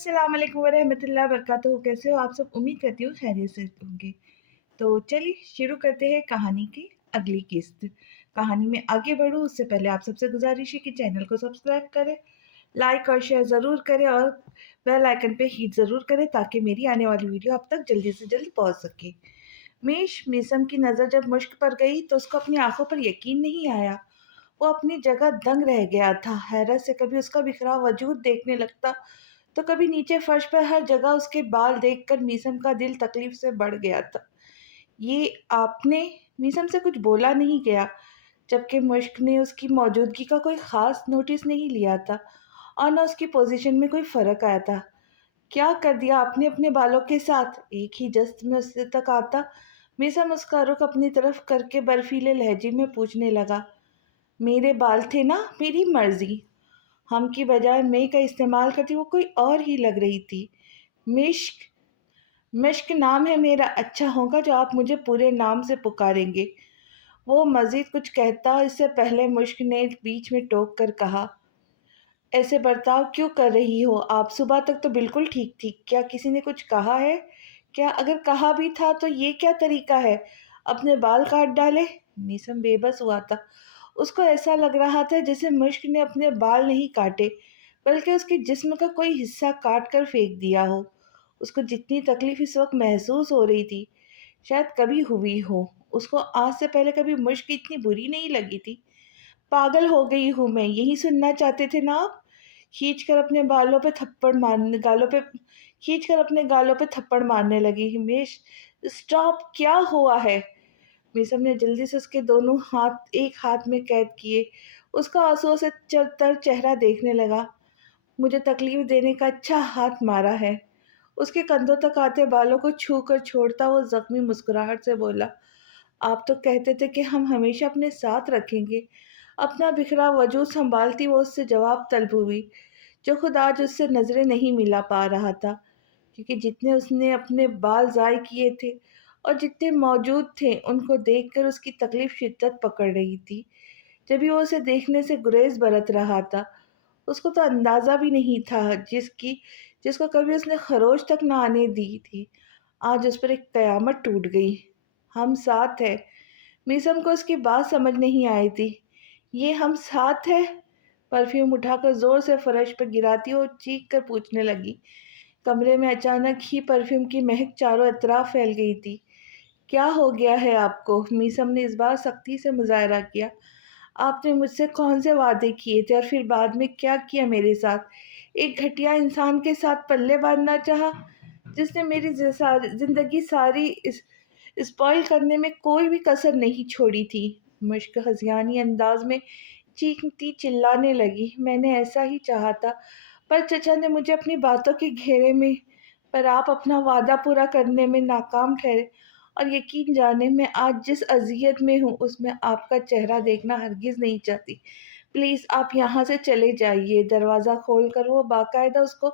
अस्सलाम वालेकुम वरहमतुल्लाहि वबरकातुहू। कैसे हो आप सब? उम्मीद करती हूँ खैरियत से होंगे। तो चलिए शुरू करते हैं कहानी की अगली किस्त। कहानी में आगे बढ़ूँ उससे पहले आप सबसे गुजारिश है कि चैनल को सब्सक्राइब करें, लाइक और शेयर ज़रूर करें और बेल आइकन पे हिट ज़रूर करें ताकि मेरी आने वाली वीडियो आप तक जल्दी से जल्द पहुँच सके। मीसम की नज़र जब मुश्क पर गई तो उसको अपनी आंखों पर यकीन नहीं आया। वो अपनी जगह दंग रह गया था। हैरत से कभी उसका बिखरा वजूद देखने लगता तो कभी नीचे फर्श पर हर जगह उसके बाल देखकर मीसम का दिल तकलीफ से बढ़ गया था। ये आपने? मीसम से कुछ बोला नहीं गया, जबकि मुश्क ने उसकी मौजूदगी का कोई ख़ास नोटिस नहीं लिया था और न उसकी पोज़ीशन में कोई फ़र्क आया था। क्या कर दिया आपने अपने बालों के साथ? एक ही जस्त में उससे तक आता, मीसम उसका रुख अपनी तरफ करके बर्फीले लहजे में पूछने लगा। मेरे बाल थे ना, मेरी मर्ज़ी। हम की बजाय मैं का इस्तेमाल करती वो कोई और ही लग रही थी। मिश्क, मिश्क नाम है मेरा, अच्छा होगा जो आप मुझे पूरे नाम से पुकारेंगे। वो मज़ीद कुछ कहता इससे पहले मुश्क ने बीच में टोक कर कहा, ऐसे बर्ताव क्यों कर रही हो आप? सुबह तक तो बिल्कुल ठीक थी। क्या किसी ने कुछ कहा है? क्या अगर कहा भी था तो ये क्या तरीका है? अपने बाल काट डाले? मीसम बेबस हुआ था। उसको ऐसा लग रहा था जैसे मुश्क ने अपने बाल नहीं काटे बल्कि उसके जिस्म का कोई हिस्सा काट कर फेंक दिया हो। उसको जितनी तकलीफ इस वक्त महसूस हो रही थी शायद कभी हुई हो। उसको आज से पहले कभी मुश्क इतनी बुरी नहीं लगी थी। पागल हो गई हूँ मैं, यही सुनना चाहते थे ना आप? खींच कर अपने बालों पे थप्पड़ मारने गालों पे खींच कर अपने गालों पे थप्पड़ मारने लगी। हिमेश, स्टॉप! क्या हुआ है? मीसम ने जल्दी से उसके दोनों हाथ एक हाथ में कैद किए। उसका आंसुओं से तर चेहरा देखने लगा। मुझे तकलीफ देने का अच्छा हाथ मारा है। उसके कंधों तक आते बालों को छू कर छोड़ता वो जख्मी मुस्कुराहट से बोला, आप तो कहते थे कि हम हमेशा अपने साथ रखेंगे। अपना बिखरा वजूद संभालती वो उससे जवाब तलब हुई, जो खुद आज उससे नजरें नहीं मिला पा रहा था, क्योंकि जितने उसने अपने बाल ज़ाय किए थे और जितने मौजूद थे उनको देखकर उसकी तकलीफ शिद्दत पकड़ रही थी। जब भी वो उसे देखने से गुरेज बरत रहा था, उसको तो अंदाज़ा भी नहीं था जिसको कभी उसने खरोच तक ना आने दी थी। आज उस पर एक कयामत टूट गई। हम साथ हैं। मीसम को उसकी बात समझ नहीं आई थी। ये हम साथ हैं? परफ्यूम उठाकर जोर से फर्श पर गिराती और चीख कर पूछने लगी। कमरे में अचानक ही परफ्यूम की महक चारों तरफ फैल गई थी। क्या हो गया है आपको? मीसम ने इस बार सख्ती से मुजाहरा किया। आपने मुझसे कौन से वादे किए थे और फिर बाद में क्या किया मेरे साथ? एक घटिया इंसान के साथ पल्ले बांधना चाहा, जिसने मेरी ज़िंदगी सारी स्पॉइल करने में कोई भी कसर नहीं छोड़ी थी। मुश्क हज़ियानी अंदाज में चीखती चिल्लाने लगी। मैंने ऐसा ही चाहा था, पर चचा ने मुझे अपनी बातों के घेरे में पर आप अपना वादा पूरा करने में नाकाम ठहरे और यकीन जाने मैं आज जिस अज़ियत में हूँ उसमें आपका चेहरा देखना हरगिज़ नहीं चाहती। प्लीज़ आप यहाँ से चले जाइए। दरवाज़ा खोलकर वो बाकायदा उसको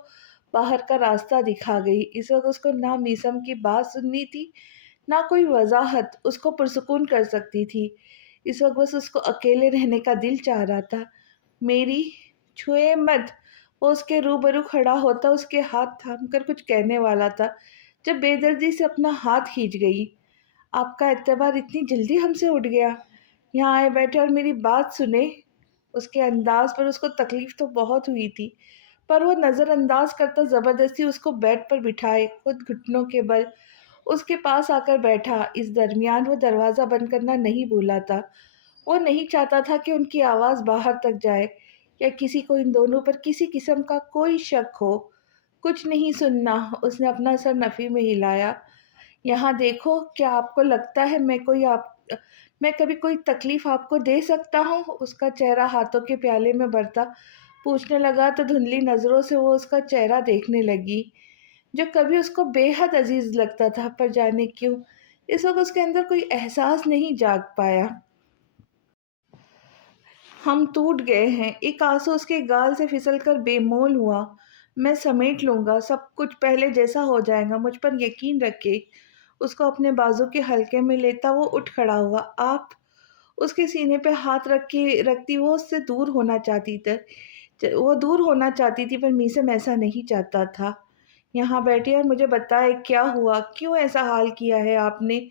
बाहर का रास्ता दिखा गई। इस वक़्त उसको ना मीसम की बात सुननी थी, ना कोई वज़ाहत उसको पुरसुकून कर सकती थी। इस वक़्त बस उसको अकेले रहने का दिल चाह रहा था। मेरी, छुए मत! वो उसके रूबरू खड़ा होता उसके हाथ थाम कर कुछ कहने वाला था, जब बेदर्दी से अपना हाथ खींच गई। आपका एतबार इतनी जल्दी हमसे उठ गया? यहाँ आए बैठे और मेरी बात सुने। उसके अंदाज पर उसको तकलीफ तो बहुत हुई थी, पर वो नज़रअंदाज करता ज़बरदस्ती उसको बेड पर बिठाए खुद घुटनों के बल उसके पास आकर बैठा। इस दरमियान वो दरवाज़ा बंद करना नहीं भूला था। वो नहीं चाहता था कि उनकी आवाज़ बाहर तक जाए या किसी को इन दोनों पर किसी किस्म का कोई शक हो। कुछ नहीं सुनना, उसने अपना सर नफ़ी में हिलाया। यहाँ देखो, क्या आपको लगता है मैं कभी कोई तकलीफ़ आपको दे सकता हूँ? उसका चेहरा हाथों के प्याले में भरता पूछने लगा तो धुंधली नज़रों से वो उसका चेहरा देखने लगी, जो कभी उसको बेहद अज़ीज़ लगता था, पर जाने क्यों इस वक़्त उसके अंदर कोई एहसास नहीं जाग पाया। हम टूट गए हैं। एक आँसू उसके गाल से फिसलकर बेमोल हुआ। मैं समेट लूँगा, सब कुछ पहले जैसा हो जाएगा, मुझ पर यकीन रखिए। उसको अपने बाजू के हल्के में लेता वो उठ खड़ा हुआ। आप? उसके सीने पे हाथ रखती वो उससे दूर होना चाहती थी, वो दूर होना चाहती थी पर मीसम ऐसा नहीं चाहता था। यहाँ बैठिए और मुझे बताएं क्या हुआ, क्यों ऐसा हाल किया है आपने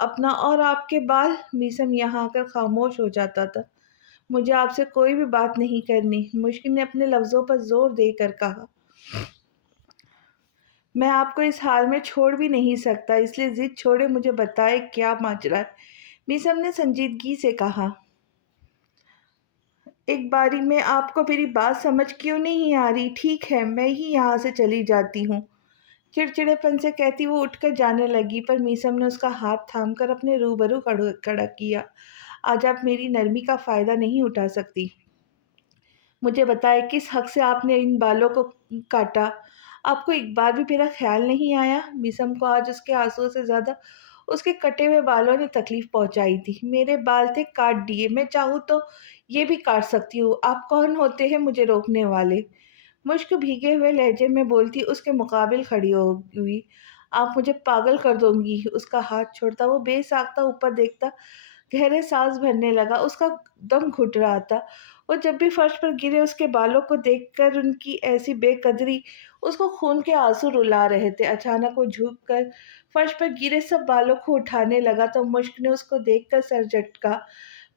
अपना और आपके बाल। मीसम यहाँ आकर खामोश हो जाता था। मुझे आपसे कोई भी बात नहीं करनी, मुश्किल ने अपने लफ्ज़ों पर जोर देकर कहा। मैं आपको इस हाल में छोड़ भी नहीं सकता, इसलिए जिद छोड़े मुझे बताएं क्या माजरा है। मीसम ने संजीदगी से कहा। एक बारी में आपको मेरी बात समझ क्यों नहीं आ रही? ठीक है, मैं ही यहाँ से चली जाती हूँ, चिड़चिड़ेपन से कहती वो उठकर जाने लगी, पर मीसम ने उसका हाथ थामकर अपने रूबरू खड़ा किया। आज आप मेरी नरमी का फायदा नहीं उठा सकती। मुझे बताएं किस हक से आपने इन बालों को काटा? आपको एक बार भी मेरा ख्याल नहीं आया? मीसम को आज उसके आंसुओं से ज्यादा उसके कटे हुए बालों ने तकलीफ पहुंचाई थी। मेरे बाल थे, काट दिए, मैं चाहूँ तो ये भी काट सकती हूँ। आप कौन होते हैं मुझे रोकने वाले? मुश्क भीगे हुए लहजे में बोलती उसके मुकाबिल खड़ी हो हुई। आप मुझे पागल कर दोगी। उसका हाथ छोड़ता वो बेसाख्ता ऊपर देखता गहरे सांस भरने लगा। उसका दम घुट रहा था। वो जब भी फर्श पर गिरे उसके बालों को देखकर उनकी ऐसी बेकदरी उसको खून के आंसू रुला रहे थे। अचानक वो झुक कर फर्श पर गिरे सब बालों को उठाने लगा तो मुश्क ने उसको देखकर सर झटका।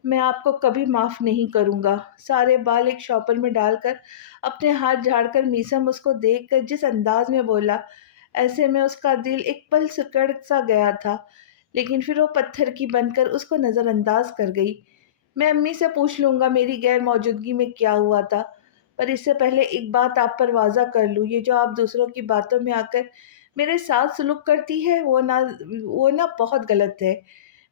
मैं आपको कभी माफ नहीं करूंगा। सारे बाल एक शॉपर में डालकर अपने हाथ झाड़कर मीसम उसको देखकर जिस अंदाज में बोला, ऐसे में उसका दिल एक पल सिकड़ सा गया था, लेकिन फिर वो पत्थर की बनकर उसको नज़रअंदाज कर गई। मैं अम्मी से पूछ लूँगा मेरी गैर मौजूदगी में क्या हुआ था, पर इससे पहले एक बात आप पर वाज़ा कर लूँ, ये जो आप दूसरों की बातों में आकर मेरे साथ सलूक करती है वो ना बहुत गलत है।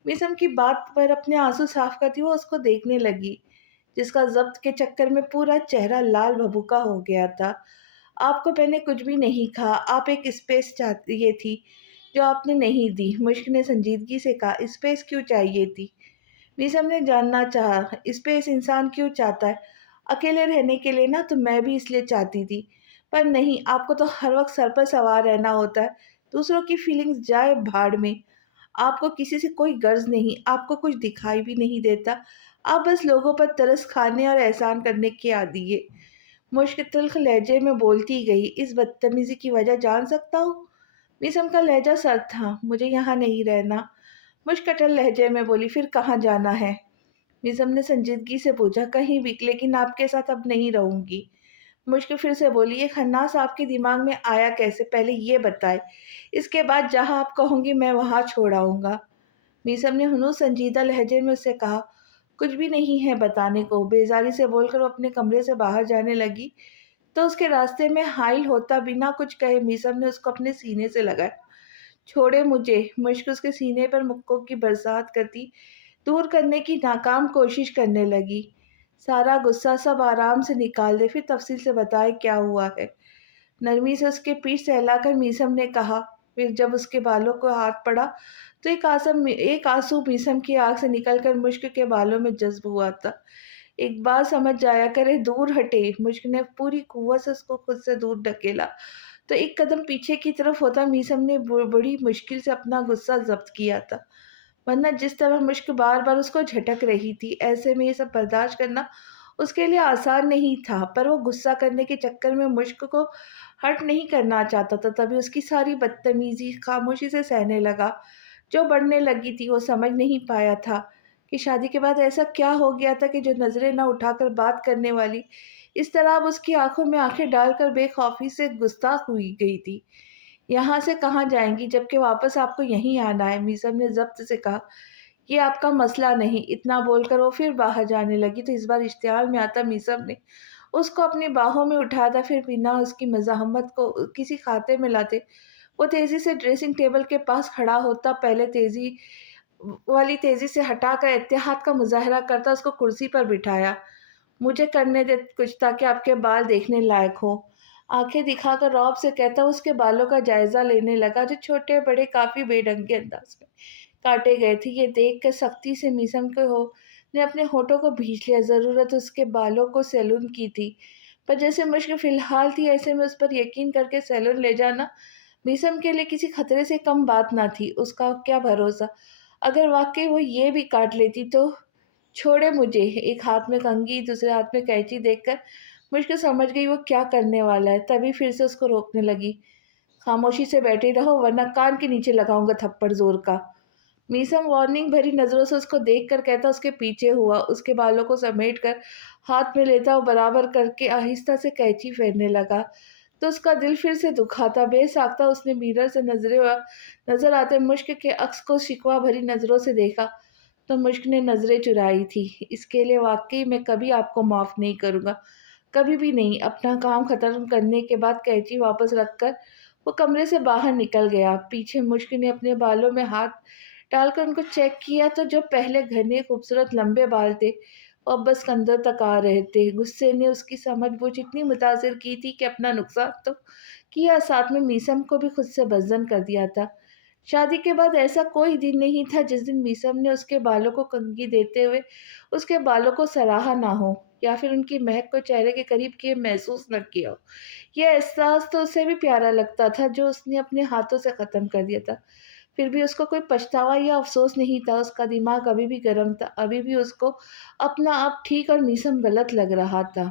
मिसम की बात पर अपने आंसू साफ करती वो उसको देखने लगी, जिसका ज़ब्त के चक्कर में पूरा चेहरा लाल भभूका हो गया था। आपको मैंने कुछ भी नहीं कहा, आप एक स्पेस चाहिए थी, जो आपने नहीं दी। मुश्क ने संजीदगी से कहा, स्पेस क्यों चाहिए थी? मीसम ने जानना चाहा, स्पेस इंसान क्यों चाहता है? अकेले रहने के लिए ना, तो मैं भी इसलिए चाहती थी। पर नहीं, आपको तो हर वक्त सर पर सवार रहना होता है। दूसरों की फीलिंग्स जाए भाड़ में। आपको किसी से कोई गर्ज नहीं, आपको कुछ दिखाई भी नहीं देता। आप बस लोगों पर तरस खाने और एहसान करने के आदी है। मुश्क तिल्ख लहजे में बोलती गई, इस बदतमीजी की वजह जान सकता हूँ? मिसम का लहजा सर था। मुझे यहाँ नहीं रहना। मुश्किल लहजे में बोली, फिर कहाँ जाना है? मिसम ने संजीदगी से पूछा, कहीं भी, लेकिन आपके साथ अब नहीं रहूंगी। मुश्किल फिर से बोली, ये खन्नास आपके दिमाग में आया कैसे, पहले ये बताए। इसके बाद जहाँ आप कहोगी मैं वहाँ छोड़ आऊंगा। मीसम ने हुनू संजीदा लहजे में उससे कहा, कुछ भी नहीं है बताने को। बेजारी से बोलकर वो अपने कमरे से बाहर जाने लगी तो उसके रास्ते में हाइल होता बिना कुछ कहे मीसम ने उसको अपने सीने से लगाया। छोड़े मुझे। मुश्क उसके सीने पर मुक्कों की बरसात करती दूर करने की नाकाम कोशिश करने लगी। सारा गुस्सा सब आराम से निकाल दे, फिर तफसील से बताए क्या हुआ है। नरमी से उसके पीठ सहलाकर मीसम ने कहा। फिर जब उसके बालों को हाथ पड़ा तो एक आंसू मीसम की आंख से निकलकर मुश्क के बालों में जज्ब हुआ था। एक बार समझ जाया करे, दूर हटे। मुश्क ने पूरी कुव्वत से उसको खुद से दूर ढकेला तो एक कदम पीछे की तरफ होता मीसम ने बड़ी मुश्किल से अपना गुस्सा जब्त किया था, वरना जिस तरह मुश्क बार बार उसको झटक रही थी, ऐसे में ये सब बर्दाश्त करना उसके लिए आसान नहीं था। पर वो गुस्सा करने के चक्कर में मुश्क को हर्ट नहीं करना चाहता था, तभी उसकी सारी बदतमीजी खामोशी से सहने लगा जो बढ़ने लगी थी। वो समझ नहीं पाया था कि शादी के बाद ऐसा क्या हो गया था कि जो नजरें न उठाकर बात करने वाली इस तरह अब उसकी आंखों में आंखें डालकर बेखौफी से गुस्ताख हुई गई थी। यहाँ से कहाँ जाएंगी जबकि वापस आपको यहीं आना है? मीसम ने जब्त से कहा। ये आपका मसला नहीं। इतना बोलकर वो फिर बाहर जाने लगी तो इस बार इश्तियाल में आता मीसम ने उसको अपनी बाहों में उठाया। फिर बिना उसकी मज़ाहमत को किसी खाते में लाते वो तेजी से ड्रेसिंग टेबल के पास खड़ा होता, पहले तेजी से हटाकर एहतियात का मुजाहरा करता उसको कुर्सी पर बिठाया। मुझे करने दे कुछ ताकि आपके बाल देखने लायक हो। आंखें दिखाकर रौब से कहता उसके बालों का जायजा लेने लगा जो छोटे बड़े काफी बेढंगे अंदाज में काटे गए थे। ये देख कर सख्ती से मीसम के हो ने अपने होठों को भींच लिया। जरूरत उसके बालों को सैलून की थी, पर जैसे मुश्किल फिलहाल थी ऐसे में उस पर यकीन करके सैलून ले जाना मीसम के लिए किसी खतरे से कम बात ना थी। उसका क्या भरोसा, अगर वाकई वो ये भी काट लेती तो? छोड़े मुझे। एक हाथ में कंघी दूसरे हाथ में कैंची देखकर मुश्किल समझ गई वो क्या करने वाला है, तभी फिर से उसको रोकने लगी। खामोशी से बैठे रहो वरना कान के नीचे लगाऊंगा थप्पड़ जोर का। मीसम वार्निंग भरी नजरों से उसको देख कर कहता उसके पीछे हुआ, उसके बालों को समेट कर हाथ में लेता और बराबर करके आहिस्ता से कैंची फेरने लगा। तो उसका दिल फिर से दुखाता बेसाख्ता उसने मिरर से नजर आते मुश्क के अक्स को शिकवा भरी नजरों से देखा। तो मुश्क ने नजरें चुराई थी। इसके लिए वाकई मैं कभी आपको माफ नहीं करूंगा, कभी भी नहीं। अपना काम खत्म करने के बाद कैंची वापस रखकर वो कमरे से बाहर निकल गया। पीछे मुश्क ने अपने बालों में हाथ डालकर उनको चेक किया तो जो पहले घने खूबसूरत लंबे बाल थे वो अब बस कंधों तक आ रहे थे। गुस्से ने उसकी समझ बूझ इतनी मुतासिर की थी कि अपना नुकसान तो किया, साथ में मीसम को भी खुद से बदजन कर दिया था। शादी के बाद ऐसा कोई दिन नहीं था जिस दिन मीसम ने उसके बालों को कंघी देते हुए उसके बालों को सराहा ना हो या फिर उनकी महक को चेहरे के करीब किए महसूस न किया हो। यह एहसास तो उसे भी प्यारा लगता था जो उसने अपने हाथों से ख़त्म कर दिया था। फिर भी उसको कोई पछतावा या अफ़सोस नहीं था, उसका दिमाग अभी भी गर्म था, अभी भी उसको अपना आप ठीक और मीसम गलत लग रहा था।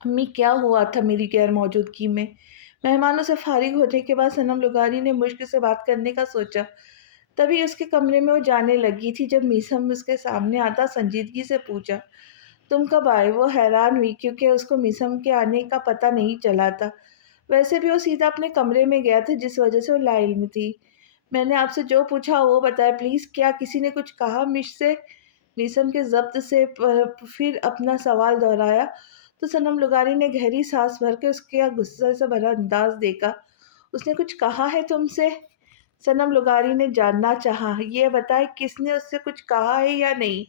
अम्मी क्या हुआ था मेरी गैर मौजूदगी में? मेहमानों से फारिग होने के बाद सनम लुगारी ने मुश्क से बात करने का सोचा। तभी उसके कमरे में वो जाने लगी थी जब मीसम उसके सामने आता संजीदगी से पूछा, तुम कब आए? वो हैरान हुई क्योंकि उसको मीसम के आने का पता नहीं चला था। वैसे भी वो सीधा अपने कमरे में गया था जिस वजह से वो लाइल्म थी। मैंने आपसे जो पूछा वो बताया प्लीज़, क्या किसी ने कुछ कहा मिश से? मीसम के ज़ब्त से फिर अपना सवाल दोहराया तो सनम लुगारी ने गहरी सांस भर के उसके गुस्से से भरा अंदाज देखा। उसने कुछ कहा है तुमसे? सनम लुगारी ने जानना चाहा। ये बताए किसने उससे कुछ कहा है या नहीं?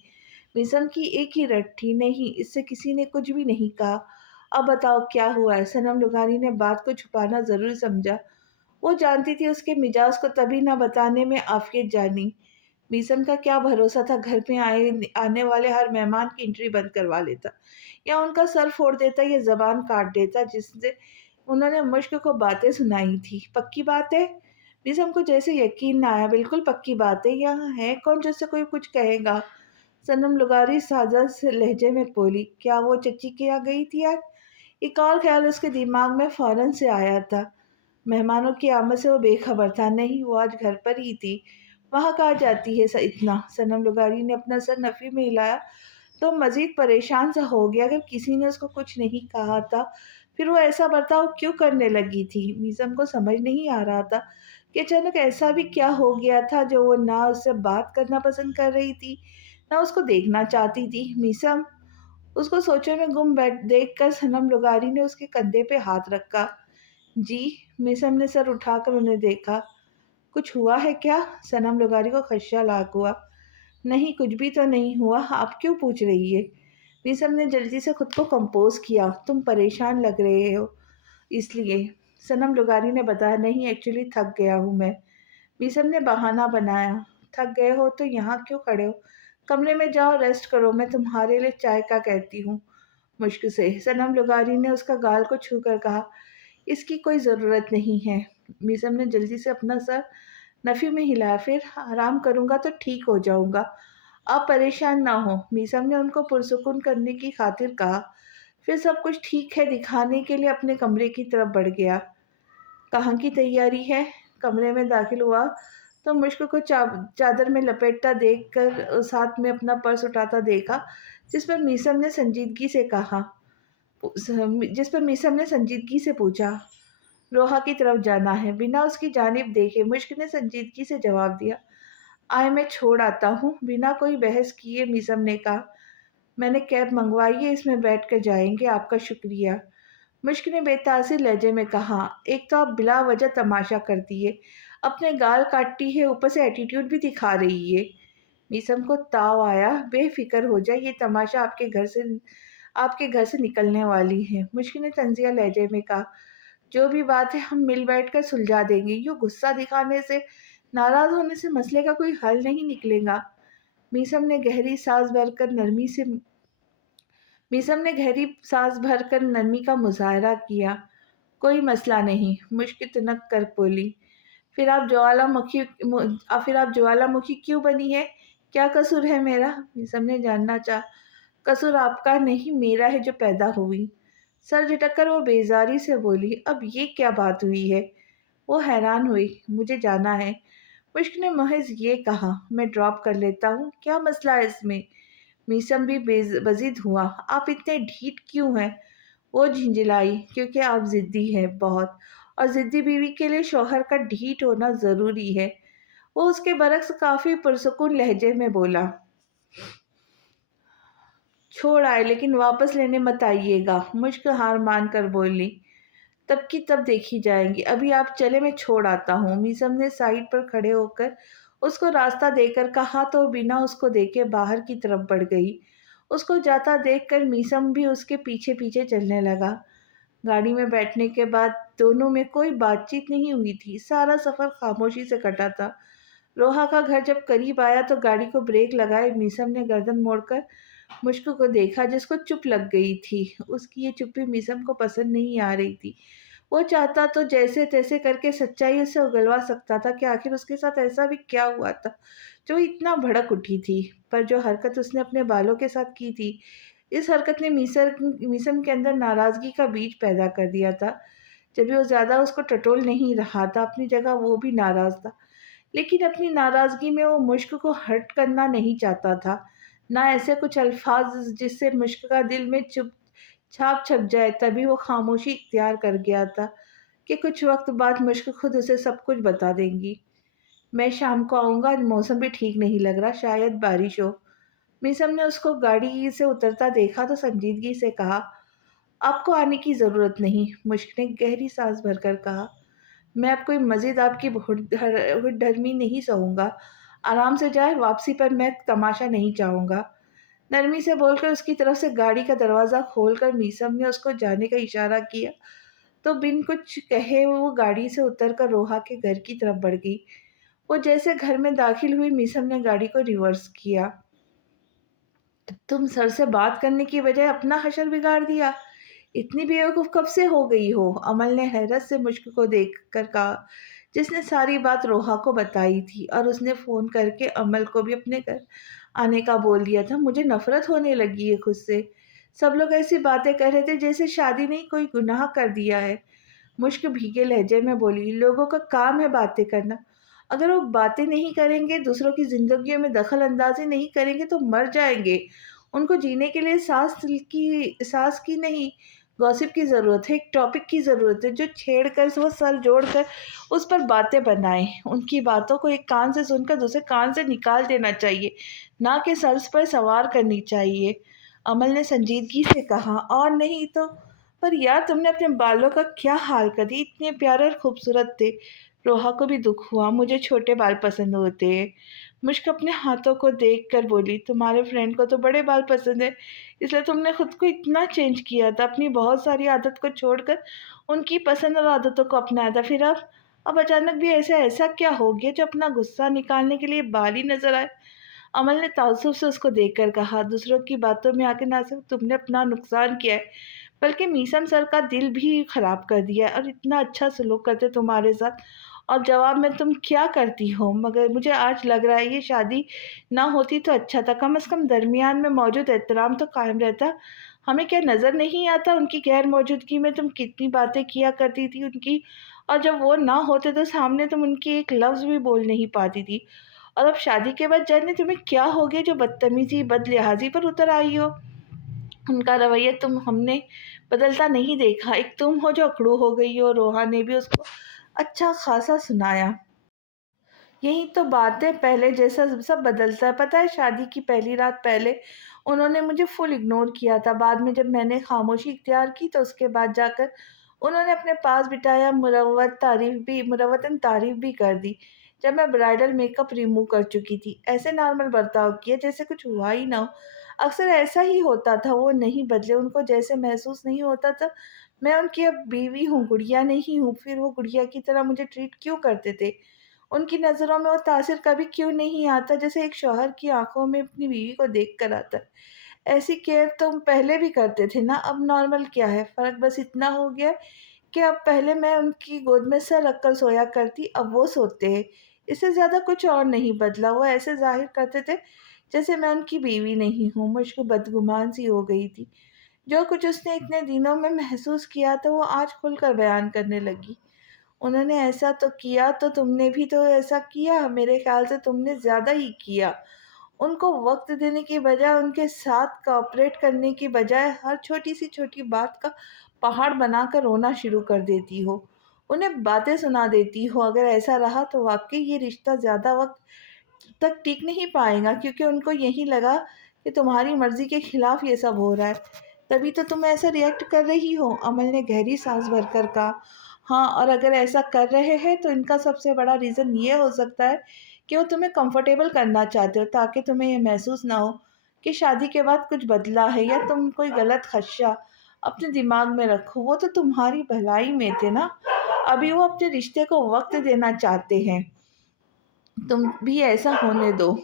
मिज़म की एक ही रट थी, नहीं, इससे किसी ने कुछ भी नहीं कहा। अब बताओ क्या हुआ है? सनम लुगारी ने बात को छुपाना ज़रूरी समझा। वो जानती थी उसके मिजाज को तभी ना बताने में आफियत जानी। मीसम का क्या भरोसा था घर में आने वाले हर मेहमान की एंट्री बंद करवा लेता या उनका सर फोड़ देता या ज़बान काट देता जिससे उन्होंने मुश्क को बातें सुनाई थी। पक्की बात है? मीसम को जैसे यकीन ना आया। बिल्कुल पक्की बात है। यहाँ है कौन जिससे कोई कुछ कहेगा? सनम लुगारी साजा से लहजे में बोली, क्या वो चची के यहाँ गई थी यार? एक और ख्याल उसके दिमाग में फौरन से आया था। मेहमानों की आमद से वो बेखबर था। नहीं, वो आज घर पर ही थी। वहाँ कहाँ जाती है इतना? सनम लुगारी ने अपना सर नफ़ी में हिलाया तो मज़ीद परेशान सा हो गया। अगर किसी ने उसको कुछ नहीं कहा था फिर वो ऐसा बर्ताव क्यों करने लगी थी? मीज़म को समझ नहीं आ रहा था कि अचानक ऐसा भी क्या हो गया था जो वो ना उससे बात करना पसंद कर रही थी ना उसको देखना चाहती थी। मीसम, उसको सोचने में गुम बैठ देख कर सनम लुगारी ने उसके कंधे पे हाथ रखा। जी। मीसम ने सर उठाकर उन्हें देखा। कुछ हुआ है क्या? सनम लुगारी को खदशा लाग हुआ। नहीं, कुछ भी तो नहीं हुआ। आप क्यों पूछ रही है? मीसम ने जल्दी से खुद को कंपोज किया। तुम परेशान लग रहे हो इसलिए। सनम लुगारी ने बताया, नहीं एक्चुअली थक गया हूँ मैं। मीसम ने बहाना बनाया। थक गए हो तो यहाँ क्यों खड़े हो? कमरे में जाओ, रेस्ट करो, मैं तुम्हारे लिए चाय का कहती हूँ। मुश्क से सनम लुगारी ने उसका गाल को छूकर कहा, इसकी कोई ज़रूरत नहीं है। मीसम ने जल्दी से अपना सर नफ़ी में हिलाया। फिर आराम करूँगा तो ठीक हो जाऊँगा, आप परेशान ना हो। मीसम ने उनको पुरसुकून करने की खातिर कहा। फिर सब कुछ ठीक है दिखाने के लिए अपने कमरे की तरफ बढ़ गया। कहाँ की तैयारी है? कमरे में दाखिल हुआ तो मुश्क को चादर में लपेटता देखकर उस हाथ में अपना पर्स उठाता देखा जिस पर मीसम ने संजीदगी से कहा जिस पर मीसम ने संजीदगी से पूछा, रोहा की तरफ जाना है। बिना उसकी जानिब देखे मुश्क ने संजीदगी से जवाब दिया, आए मैं छोड़ आता हूँ। बिना कोई बहस किए मीसम ने कहा, मैंने कैब मंगवाई है, इसमें बैठ कर जाएंगे, आपका शुक्रिया। मुश्क ने बेतासिर लहजे में कहा, एक तो आप बिला वजह तमाशा करती है, अपने गाल काटती है, ऊपर से एटीट्यूड भी दिखा रही है। मीसम को ताव आया। बेफिक्र हो जाए, ये तमाशा आपके घर से निकलने वाली है। मुश्क ने तंजिया लहजे में कहा, जो भी बात है हम मिल बैठ कर सुलझा देंगे। यूँ गुस्सा दिखाने से, नाराज़ होने से मसले का कोई हल नहीं निकलेगा। मीसम ने गहरी सांस भरकर नरमी से मीसम ने गहरी सांस भरकर नरमी का मुजाहरा किया। कोई मसला नहीं, मुश्क तुनक कर बोली। फिर आप ज्वालामुखी क्यों बनी है? क्या कसूर है मेरा? मीसम ने जानना चाहा। कसूर आपका नहीं, मेरा है जो पैदा हुई। सर झटक कर वो बेजारी से बोली, अब ये क्या बात हुई है? वो हैरान हुई। मुझे जाना है। मुश्क ने महज ये कहा, मैं ड्रॉप कर लेता हूँ, क्या मसला है इसमें? मीसम भी बजिद हुआ, आप इतने ढीठ क्यों हैं? वो झिंझिलाई, क्योंकि आप जिद्दी हैं बहुत, और जिद्दी बीवी के लिए शौहर का ढीठ होना ज़रूरी है। वो उसके बरक्स काफ़ी पुरसुकून लहजे में बोला, छोड़ आए लेकिन वापस लेने मत आइएगा। मुश्क हार मान कर बोली, तब की तब देखी जाएंगी, अभी आप चले, मैं छोड़ आता हूँ। मीसम ने साइड पर खड़े होकर उसको रास्ता देकर कहा तो बिना उसको देखे बाहर की तरफ बढ़ गई। उसको जाता देखकर मीसम भी उसके पीछे पीछे चलने लगा। गाड़ी में बैठने के बाद दोनों में कोई बातचीत नहीं हुई थी। सारा सफर खामोशी से कटा था। रोहा का घर जब करीब आया तो गाड़ी को ब्रेक लगाए मीसम ने गर्दन मोड़कर मुश्क को देखा, जिसको चुप लग गई थी। उसकी ये चुप्पी मीसम को पसंद नहीं आ रही थी। वो चाहता तो जैसे तैसे करके सच्चाई उसे उगलवा सकता था कि आखिर उसके साथ ऐसा भी क्या हुआ था जो इतना भड़क उठी थी। पर जो हरकत उसने अपने बालों के साथ की थी, इस हरकत ने मीसम के अंदर नाराजगी का बीज पैदा कर दिया था। जब भी वो ज्यादा उसको टटोल नहीं रहा था, अपनी जगह वो भी नाराज था, लेकिन अपनी नाराजगी में वो मुश्क को हर्ट करना नहीं चाहता था। ना ऐसे कुछ अल्फाज जिससे मुश्क का दिल में चुप छाप छप जाए। तभी वो खामोशी इख्तियार कर गया था कि कुछ वक्त बाद मुश्क खुद उसे सब कुछ बता देंगी। मैं शाम को आऊँगा, आज मौसम भी ठीक नहीं लग रहा, शायद बारिश हो। मीसम ने उसको गाड़ी से उतरता देखा तो संजीदगी से कहा, आपको आने की ज़रूरत नहीं। मुश्क ने गहरी सांस भरकर कहा, मैं अब कोई मज़ीद आपकी हुड्डर्मी नहीं सहूँगा। आराम से जाए, वापसी पर मैं तमाशा नहीं चाहूँगा। नरमी से बोलकर उसकी तरफ से गाड़ी का दरवाज़ा खोलकर मीसम ने उसको जाने का इशारा किया तो बिन कुछ कहे वो गाड़ी से उतरकर रोहा के घर की तरफ बढ़ गई। वो जैसे घर में दाखिल हुई, मीसम ने गाड़ी को रिवर्स किया। तुम सर से बात करने की बजाय अपना हशर बिगाड़ दिया। इतनी बेवकूफ कब से हो गई हो? अमल ने हैरत से मुश्क को देखकर कहा, जिसने सारी बात रोहा को बताई थी और उसने फोन करके अमल को भी अपने घर आने का बोल दिया था। मुझे नफरत होने लगी है खुद से। सब लोग ऐसी बातें कर रहे थे जैसे शादी नहीं कोई गुनाह कर दिया है। मुश्क भीगे लहजे में बोली, लोगों का काम है बातें करना। अगर वो बातें नहीं करेंगे, दूसरों की जिंदगियों में दखल अंदाजी नहीं करेंगे तो मर जाएंगे। उनको जीने के लिए सांस की नहीं, गॉसिप की ज़रूरत है, एक टॉपिक की ज़रूरत है जो छेड़ कर वो सर जोड़ कर उस पर बातें बनाए। उनकी बातों को एक कान से सुनकर दूसरे कान से निकाल देना चाहिए, ना कि सर पर सवार करनी चाहिए। अमल ने संजीदगी से कहा, और नहीं तो। पर यार, तुमने अपने बालों का क्या हाल कर दिया, इतने प्यारे और खूबसूरत थे। रोहा को भी दुख हुआ, मुझे छोटे बाल पसंद होते हैं। मुश्क अपने हाथों को देख कर बोली, तुम्हारे फ्रेंड को तो बड़े बाल पसंद है, इसलिए तुमने खुद को इतना चेंज किया था, अपनी बहुत सारी आदत को छोड़कर उनकी पसंद और आदतों को अपनाया था। फिर अब अचानक भी ऐसा ऐसा क्या हो गया जो अपना गुस्सा निकालने के लिए बाल ही नजर आए? अमल ने ताज्जुब से उसको देखकर कहा, दूसरों की बातों में आकर ना सिर्फ तुमने अपना नुकसान किया है, बल्कि मीसम सर का दिल भी खराब कर दिया है, और इतना अच्छा सलूक करते तुम्हारे साथ, और जवाब में तुम क्या करती हो? मगर मुझे आज लग रहा है ये शादी ना होती तो अच्छा था, कम से कम दरमियान में मौजूद एहतराम तो कायम रहता। हमें क्या नज़र नहीं आता उनकी गैर मौजूदगी में तुम कितनी बातें किया करती थी उनकी, और जब वो ना होते तो सामने तुम उनकी एक लफ्ज़ भी बोल नहीं पाती थी। और अब शादी के बाद जाने तुम्हें क्या हो गया जो बदतमीजी बदलिहाजी पर उतर आई हो? उनका रवैया तुम हमने बदलता नहीं देखा। एक तुम हो जो अकड़ू हो गई हो। रोहा ने भी उसको अच्छा खासा सुनाया। यही तो बात है, पहले जैसा सब बदलता है। पता है, शादी की पहली रात पहले उन्होंने मुझे फुल इग्नोर किया था। बाद में जब मैंने खामोशी इख्तियार की तो उसके बाद जाकर उन्होंने अपने पास बिठाया, मुरवतन तारीफ भी कर दी। जब मैं ब्राइडल मेकअप रिमूव कर चुकी थी, ऐसे नॉर्मल बर्ताव किया जैसे कुछ हुआ ही ना हो। अक्सर ऐसा ही होता था, वो नहीं बदले, उनको जैसे महसूस नहीं होता था मैं उनकी अब बीवी हूँ, गुड़िया नहीं हूँ। फिर वो गुड़िया की तरह मुझे ट्रीट क्यों करते थे? उनकी नज़रों में वो तासिर कभी क्यों नहीं आता जैसे एक शौहर की आंखों में अपनी बीवी को देख कर आता है? ऐसी केयर तुम पहले भी करते थे ना, अब नॉर्मल क्या है? फ़र्क बस इतना हो गया है कि अब पहले मैं उनकी गोद में सर रख कर सोया करती, अब वो सोते हैं। इससे ज़्यादा कुछ और नहीं बदला। वो ऐसे ज़ाहिर करते थे जैसे मैं उनकी बीवी नहीं हूँ। मुझको बदगुमान सी हो गई थी। جو کچھ اس نے اتنے دنوں میں محسوس کیا تھا وہ آج کھل کر بیان کرنے لگی۔ انہوں نے ایسا تو کیا تو تم نے بھی تو ایسا کیا، میرے خیال سے تم نے زیادہ ہی کیا۔ ان کو وقت دینے کی بجائے، ان کے ساتھ کوآپریٹ کرنے کی بجائے ہر چھوٹی سی چھوٹی بات کا پہاڑ بنا کر رونا شروع کر دیتی ہو، انہیں باتیں سنا دیتی ہو۔ اگر ایسا رہا تو واقعی یہ رشتہ زیادہ وقت تک ٹک نہیں پائے گا، کیونکہ ان کو یہی لگا کہ تمہاری مرضی کے خلاف یہ سب ہو رہا ہے، تبھی تو تم ایسا ریئیکٹ کر رہی ہو۔ عمل نے گہری سانس بھر کر کہا، ہاں، اور اگر ایسا کر رہے ہیں تو ان کا سب سے بڑا ریزن یہ ہو سکتا ہے کہ وہ تمہیں کمفرٹیبل کرنا چاہتے ہو، تاکہ تمہیں یہ محسوس نہ ہو کہ شادی کے بعد کچھ بدلا ہے یا تم کوئی غلط خدشہ اپنے دماغ میں رکھو۔ وہ تو تمہاری بھلائی میں تھے نا، ابھی وہ اپنے رشتے کو وقت دینا چاہتے ہیں، تم بھی ایسا ہونے دو۔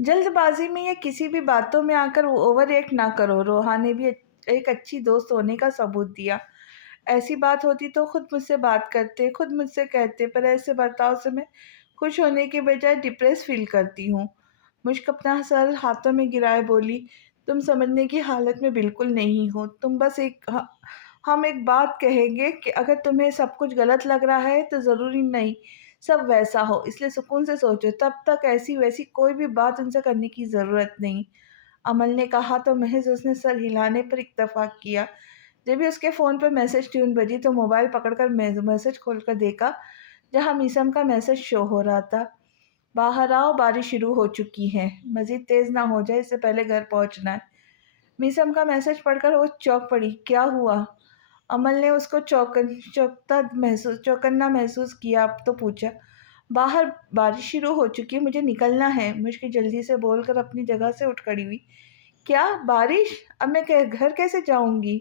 جلد بازی میں یا کسی بھی باتوں میں آ کر وہ اوور ریئیکٹ نہ کرو۔ روحا نے بھی ایک اچھی دوست ہونے کا ثبوت دیا۔ ایسی بات ہوتی تو خود مجھ سے بات کرتے، خود مجھ سے کہتے، پر ایسے برتاؤ سے میں خوش ہونے کے بجائے ڈپریس فیل کرتی ہوں۔ مشک اپنا سر ہاتھوں میں گرائے بولی، تم سمجھنے کی حالت میں بالکل نہیں ہو۔ تم بس ہم ایک بات کہیں گے کہ اگر تمہیں سب کچھ غلط لگ رہا ہے تو ضروری نہیں سب ویسا ہو، اس لیے سکون سے سوچو، تب تک ایسی ویسی کوئی بھی بات ان سے کرنے کی ضرورت نہیں۔ عمل نے کہا تو محض اس نے سر ہلانے پر اکتفا کیا۔ جب ہی اس کے فون پر میسج ٹیون بجی تو موبائل پکڑ کر میسج کھول کر دیکھا، جہاں میسم کا میسج شو ہو رہا تھا، باہر آؤ، بارش شروع ہو چکی ہے، مزید تیز نہ ہو جائے، اس سے پہلے گھر پہنچنا ہے۔ میسم کا میسج پڑھ کر وہ چونک پڑی، کیا ہوا؟ عمل نے اس کو چوکنا محسوس کیا تو پوچھا، باہر بارش شروع ہو چکی ہے، مجھے نکلنا ہے۔ مشکل جلدی سے بول کر اپنی جگہ سے اٹھ کھڑی ہوئی، کیا بارش؟ اب میں گھر کیسے جاؤں گی؟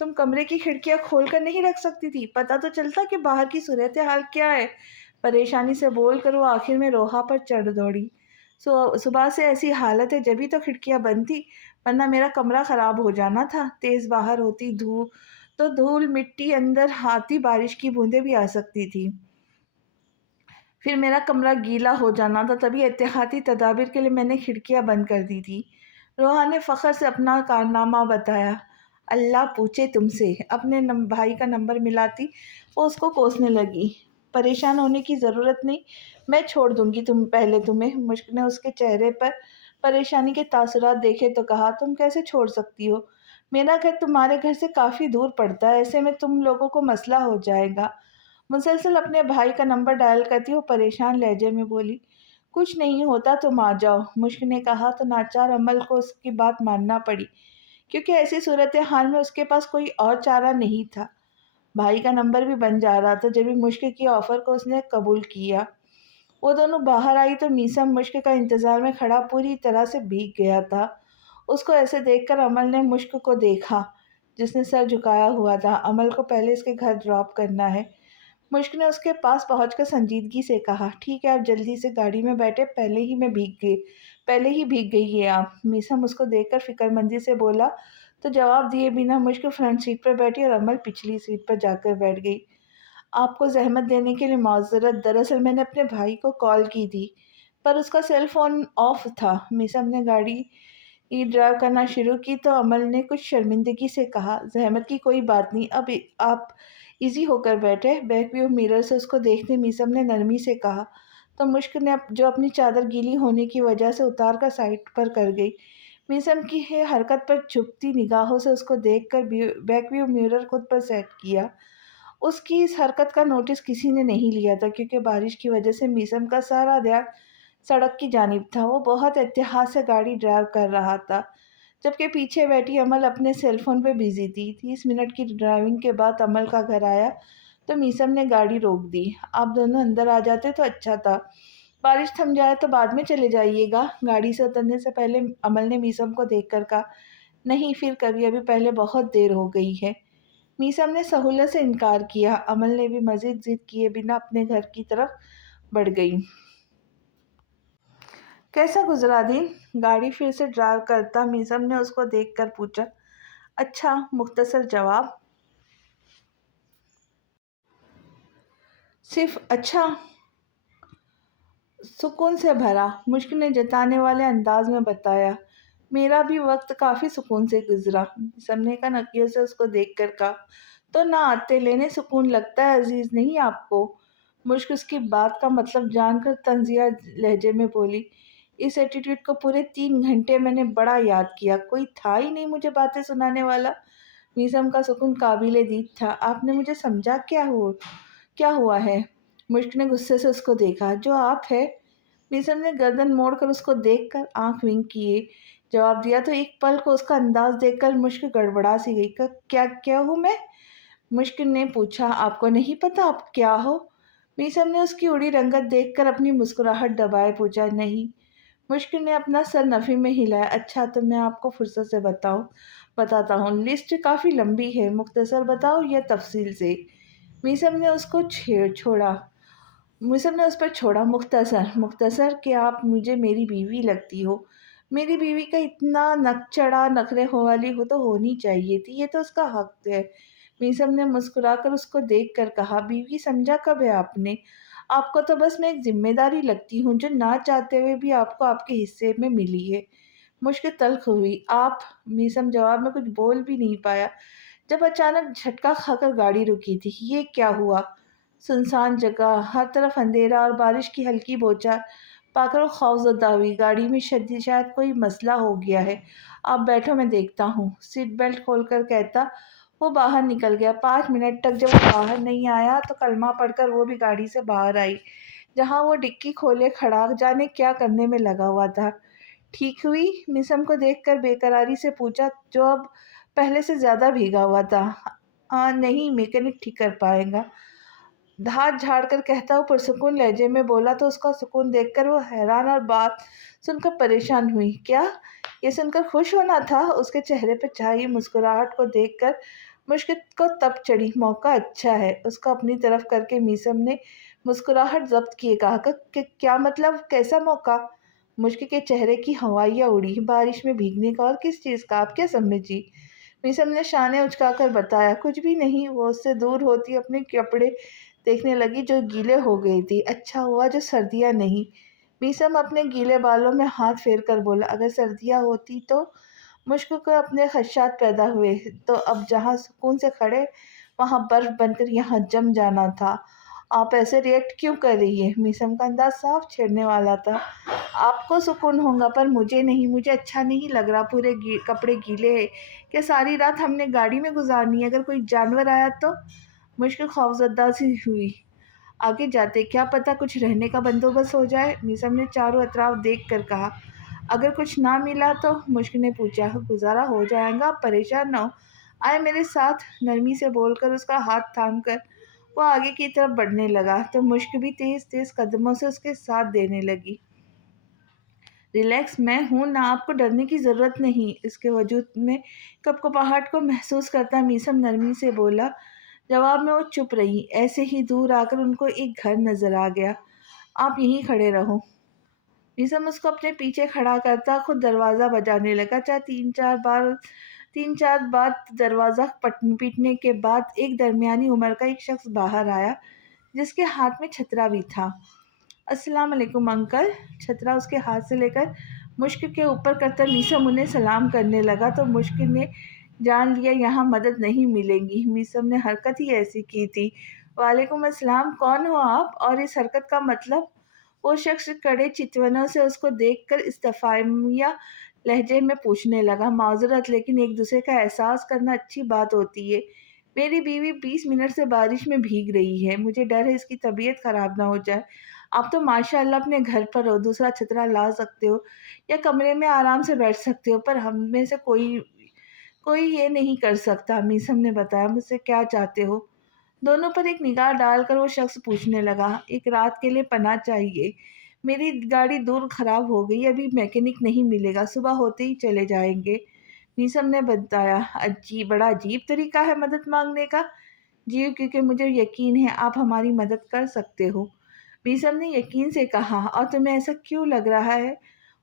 تم کمرے کی کھڑکیاں کھول کر نہیں رکھ سکتی تھی؟ پتہ تو چلتا کہ باہر کی صورتحال کیا ہے۔ پریشانی سے بول کر وہ آخر میں روحا پر چڑھ دوڑی، صبح سے ایسی حالت ہے جبھی تو کھڑکیاں بند تھی، ورنہ میرا کمرہ خراب ہو جانا تھا۔ تیز باہر ہوتی تو دھول مٹی اندر آتی، بارش کی بوندیں بھی آ سکتی تھی، پھر میرا کمرہ گیلا ہو جانا تھا، تبھی احتیاطی تدابیر کے لیے میں نے کھڑکیاں بند کر دی تھی۔ روحا نے فخر سے اپنا کارنامہ بتایا۔ اللہ پوچھے تم سے، اپنے بھائی کا نمبر ملاتی وہ اس کو کوسنے لگی، پریشان ہونے کی ضرورت نہیں، میں چھوڑ دوں گی تمہیں۔ مشک نے اس کے چہرے پر پریشانی کے تاثرات دیکھے تو کہا، تم کیسے چھوڑ سکتی ہو؟ میرا گھر تمہارے گھر سے کافی دور پڑتا ہے، ایسے میں تم لوگوں کو مسئلہ ہو جائے گا۔ مسلسل اپنے بھائی کا نمبر ڈائل کرتی وہ پریشان لہجے میں بولی، کچھ نہیں ہوتا، تم آ جاؤ۔ مشک نے کہا تو ناچار عمل کو اس کی بات ماننا پڑی، کیونکہ ایسی صورتحال میں اس کے پاس کوئی اور چارہ نہیں تھا۔ بھائی کا نمبر بھی بن جا رہا تھا، جبھی مشک کی آفر کو اس نے قبول کیا۔ وہ دونوں باہر آئی تو میسم مشک کا انتظار میں کھڑا پوری طرح سے بھیگ گیا تھا۔ اس کو ایسے دیکھ کر عمل نے مشک کو دیکھا، جس نے سر جھکایا ہوا تھا۔ عمل کو پہلے اس کے گھر ڈراپ کرنا ہے۔ مشک نے اس کے پاس پہنچ کر سنجیدگی سے کہا، ٹھیک ہے، آپ جلدی سے گاڑی میں بیٹھے، پہلے ہی بھیگ گئی ہے آپ۔ میسم اس کو دیکھ کر فکر مندی سے بولا تو جواب دیے بنا مشک فرنٹ سیٹ پر بیٹھی اور عمل پچھلی سیٹ پر جا کر بیٹھ گئی۔ آپ کو زحمت دینے کے لیے معذرت، دراصل میں نے اپنے بھائی کو کال کی تھی پر اس کا سیل فون آف تھا۔ میسم نے گاڑی ڈرائیو کرنا شروع کی تو عمل نے کچھ شرمندگی سے کہا، زحمت کی کوئی بات نہیں، اب آپ ایزی ہو کر بیٹھے۔ بیک ویو میرر سے اس کو دیکھتے میسم نے نرمی سے کہا تو مشک نے جو اپنی چادر گیلی ہونے کی وجہ سے اتار کر سائڈ پر کر گئی۔ میسم کی حرکت پر جھکتی نگاہوں سے اس کو دیکھ کر بیک ویو میرر خود پر سیٹ کیا۔ اس کی اس حرکت کا نوٹس کسی نے نہیں لیا تھا، کیونکہ بارش کی وجہ سے میسم کا سارا دھیان سڑک کی جانب تھا۔ وہ بہت احتیاط سے گاڑی ڈرائیو کر رہا تھا، جبکہ پیچھے بیٹھی عمل اپنے سیل فون پہ بزی تھی۔ 30 منٹ کی ڈرائیونگ کے بعد عمل کا گھر آیا تو میسم نے گاڑی روک دی۔ آپ دونوں اندر آ جاتے تو اچھا تھا، بارش تھم جائے تو بعد میں چلے جائیے گا۔ گاڑی سے اترنے سے پہلے عمل نے میسم کو دیکھ کر کہا، نہیں، پھر کبھی، ابھی پہلے بہت دیر ہو گئی ہے۔ میسم نے سہولت سے انکار کیا۔ عمل نے بھی مزید ضد کیے بنا اپنے گھر کی طرف بڑھ گئی۔ کیسا گزرا دن؟ گاڑی پھر سے ڈرائیو کرتا میسم نے اس کو دیکھ کر پوچھا۔ اچھا، مختصر جواب۔ صرف اچھا؟ سکون سے بھرا، مشک نے جتانے والے انداز میں بتایا۔ میرا بھی وقت کافی سکون سے گزرا، سب نے کنکیوں سے اس کو دیکھ کر کہا۔ تو نہ آتے لینے سکون لگتا ہے عزیز نہیں آپ کو؟ مشک اس کی بات کا مطلب جان کر طنزیہ لہجے میں بولی۔ اس ایٹیٹیوڈ کو پورے 3 گھنٹے میں نے بڑا یاد کیا، کوئی تھا ہی نہیں مجھے باتیں سنانے والا۔ میسم کا سکون قابل دید تھا۔ آپ نے مجھے سمجھا کیا ہوا ہے؟ مشک نے غصے سے اس کو دیکھا۔ جو آپ ہے؟ میسم نے گردن موڑ کر اس کو دیکھ کر آنکھ ونک کیے جواب دیا تو ایک پل کو اس کا انداز دیکھ کر مشک گڑبڑا سی گئی۔ کیا ہوں میں؟ مشک نے پوچھا۔ آپ کو نہیں پتا آپ کیا ہو؟ میسم نے اس کی اڑی رنگت دیکھ کر اپنی مسکراہٹ دبائے پوچھا۔ نہیں۔ مشک نے اپنا سر نفی میں ہلایا۔ اچھا تو میں آپ کو فرصت سے بتاتا ہوں، لسٹ کافی لمبی ہے، مختصر بتاؤ یا تفصیل سے؟ میسم نے اس کو چھوڑا میسم نے اس پر چھوڑا۔ مختصر کہ آپ مجھے میری بیوی لگتی ہو۔ میری بیوی کا اتنا نکچڑا نخرے والی ہو تو ہونی چاہیے تھی، یہ تو اس کا حق ہے۔ میسم نے مسکرا کر اس کو دیکھ کر کہا۔ بیوی سمجھا کب ہے آپ نے؟ آپ کو تو بس میں ایک ذمہ داری لگتی ہوں جو نہ چاہتے ہوئے بھی آپ کو آپ کے حصے میں ملی ہے۔ مشکل تلخ ہوئی۔ آپ؟ میسم جواب میں کچھ بول بھی نہیں پایا جب اچانک جھٹکا کھا کر گاڑی رکی تھی۔ یہ کیا ہوا؟ سنسان جگہ، ہر طرف اندھیرا اور بارش کی ہلکی بوچھار پا کر وہ خوفزدہ ہوئی۔ گاڑی میں شاید کوئی مسئلہ ہو گیا ہے، آپ بیٹھو میں دیکھتا ہوں، سیٹ بیلٹ کھول کر کہتا وہ باہر نکل گیا۔ 5 منٹ تک جب وہ باہر نہیں آیا تو کلمہ پڑھ کر وہ بھی گاڑی سے باہر آئی، جہاں وہ ڈکی کھولے کھڑا جانے کیا کرنے میں لگا ہوا تھا۔ ٹھیک ہوئی؟ میسم کو دیکھ کر بے قراری سے پوچھا جو اب پہلے سے زیادہ بھیگا ہوا تھا۔ نہیں، میکینک ٹھیک کر پائے گا، ہاتھ جھاڑ کر کہتا وہ پرسکون لہجے میں بولا تو اس کا سکون دیکھ کر وہ حیران اور بات سن کر پریشان ہوئی۔ کیا یہ سن کر خوش ہونا تھا؟ اس کے چہرے پہ چھائی مسکراہٹ کو دیکھ کر مشکل کو تپ چڑھی۔ موقع اچھا ہے، اس کو اپنی طرف کر کے میسم نے مسکراہٹ ضبط کیے کہا کہ کیا مطلب؟ کیسا موقع؟ مشکل کے چہرے کی ہوائیاں اڑی۔ بارش میں بھیگنے کا اور کس چیز کا؟ آپ کیا سمجھی؟ میسم نے شانے اچکا کر بتایا۔ کچھ بھی نہیں۔ وہ اس سے دور ہوتی اپنے کپڑے دیکھنے لگی جو گیلے ہو گئی تھی۔ اچھا ہوا جو سردیاں نہیں۔ میسم اپنے گیلے بالوں میں ہاتھ پھیر کر بولا۔ اگر سردیاں ہوتی تو؟ مشکل کو اپنے خدشات پیدا ہوئے۔ تو اب جہاں سکون سے کھڑے وہاں برف بن کر یہاں جم جانا تھا۔ آپ ایسے ریئیکٹ کیوں کر رہی ہیں؟ میسم کا انداز صاف چھیڑنے والا تھا۔ آپ کو سکون ہوگا پر مجھے نہیں، مجھے اچھا نہیں لگ رہا، پورے کپڑے گیلے ہیں کہ ساری رات ہم نے گاڑی میں گزارنی ہے، اگر کوئی جانور آیا تو؟ مشکل خوفزدہ سی ہوئی۔ آگے جاتے کیا پتہ کچھ رہنے کا بندوبست ہو جائے؟ میسم نے چاروں اطراف دیکھ کر کہا۔ اگر کچھ نہ ملا تو؟ مشکل نے پوچھا۔ گزارا ہو جائے گا، آپ پریشان نہ ہو، آئے میرے ساتھ، نرمی سے بول کر اس کا ہاتھ تھام کر وہ آگے کی طرف بڑھنے لگا تو مشکل بھی تیز تیز قدموں سے اس کے ساتھ دینے لگی۔ ریلیکس، میں ہوں نا، آپ کو ڈرنے کی ضرورت نہیں۔ اس کے وجود میں کپکپاہٹ کو محسوس کرتا میسم نرمی سے بولا۔ جواب میں وہ چپ رہی۔ ایسے ہی دور آ کر ان کو ایک گھر نظر آ گیا۔ آپ یہیں کھڑے رہو۔ میسم اس کو اپنے پیچھے کھڑا کرتا خود دروازہ بجانے لگا۔ تین چار بار دروازہ پیٹنے کے بعد ایک درمیانی عمر کا ایک شخص باہر آیا جس کے ہاتھ میں چھترا بھی تھا۔ السلام علیکم انکل۔ چھترا اس کے ہاتھ سے لے کر مشکل کے اوپر کرتا میسم انہیں سلام کرنے لگا تو مشکل نے جان لیا یہاں مدد نہیں ملے گی۔ میسم نے حرکت ہی ایسی کی تھی۔ وعلیکم السلام، کون ہو آپ؟ اور اس حرکت کا مطلب؟ وہ شخص کڑے چتونوں سے اس کو دیکھ کر استفہامیہ لہجے میں پوچھنے لگا۔ معذرت، لیکن ایک دوسرے کا احساس کرنا اچھی بات ہوتی ہے۔ میری بیوی 20 منٹ سے بارش میں بھیگ رہی ہے، مجھے ڈر ہے اس کی طبیعت خراب نہ ہو جائے۔ آپ تو ماشاء اللہ اپنے گھر پر ہو، دوسرا چھترا لا سکتے ہو یا کمرے میں آرام سے بیٹھ سکتے ہو، پر ہم میں سے کوئی یہ نہیں کر سکتا۔ میسم نے بتایا۔ مجھ سے کیا چاہتے ہو؟ دونوں پر ایک نگاہ ڈال کر وہ شخص پوچھنے لگا۔ ایک رات کے لیے پناہ چاہیے، میری گاڑی دور خراب ہو گئی، ابھی میکینک نہیں ملے گا، صبح ہوتے ہی چلے جائیں گے۔ میسم نے بتایا۔ بڑا عجیب طریقہ ہے مدد مانگنے کا۔ جی کیونکہ مجھے یقین ہے آپ ہماری مدد کر سکتے ہو۔ میسم نے یقین سے کہا۔ اور تمہیں ایسا کیوں لگ رہا ہے؟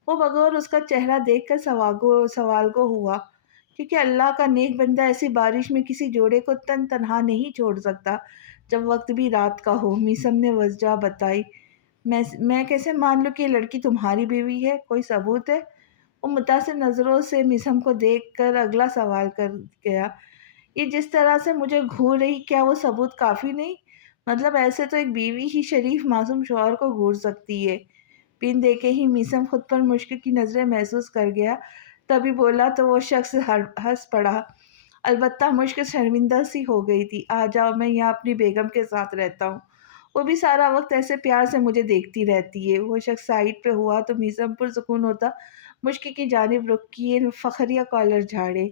وہ بغور اس کا چہرہ دیکھ کر سوال گو ہوا۔ کیونکہ اللہ کا نیک بندہ ایسی بارش میں کسی جوڑے کو تنہا نہیں چھوڑ سکتا جب وقت بھی رات کا ہو۔ میسم نے وجہ بتائی۔ میں کیسے مان لوں کہ یہ لڑکی تمہاری بیوی ہے؟ کوئی ثبوت ہے؟ وہ متاثر نظروں سے میسم کو دیکھ کر اگلا سوال کر گیا، یہ جس طرح سے مجھے گھور رہی، کیا وہ ثبوت کافی نہیں؟ مطلب ایسے تو ایک بیوی ہی شریف معصوم شوہر کو گھور سکتی ہے۔ پن دیکھے ہی میسم خود پر مشک کی نظریں محسوس کر گیا، تبھی بولا تو وہ شخص ہنس پڑا۔ البتہ مشک شرمندہ سی ہو گئی تھی۔ آ جاؤ، میں یہاں اپنی بیگم کے ساتھ رہتا ہوں، وہ بھی سارا وقت ایسے پیار سے مجھے دیکھتی رہتی ہے۔ وہ شخص سائڈ پہ ہوا تو میسم پرسکون ہوتا مشک کی جانب رخ کیے فخریہ کالر جھاڑے۔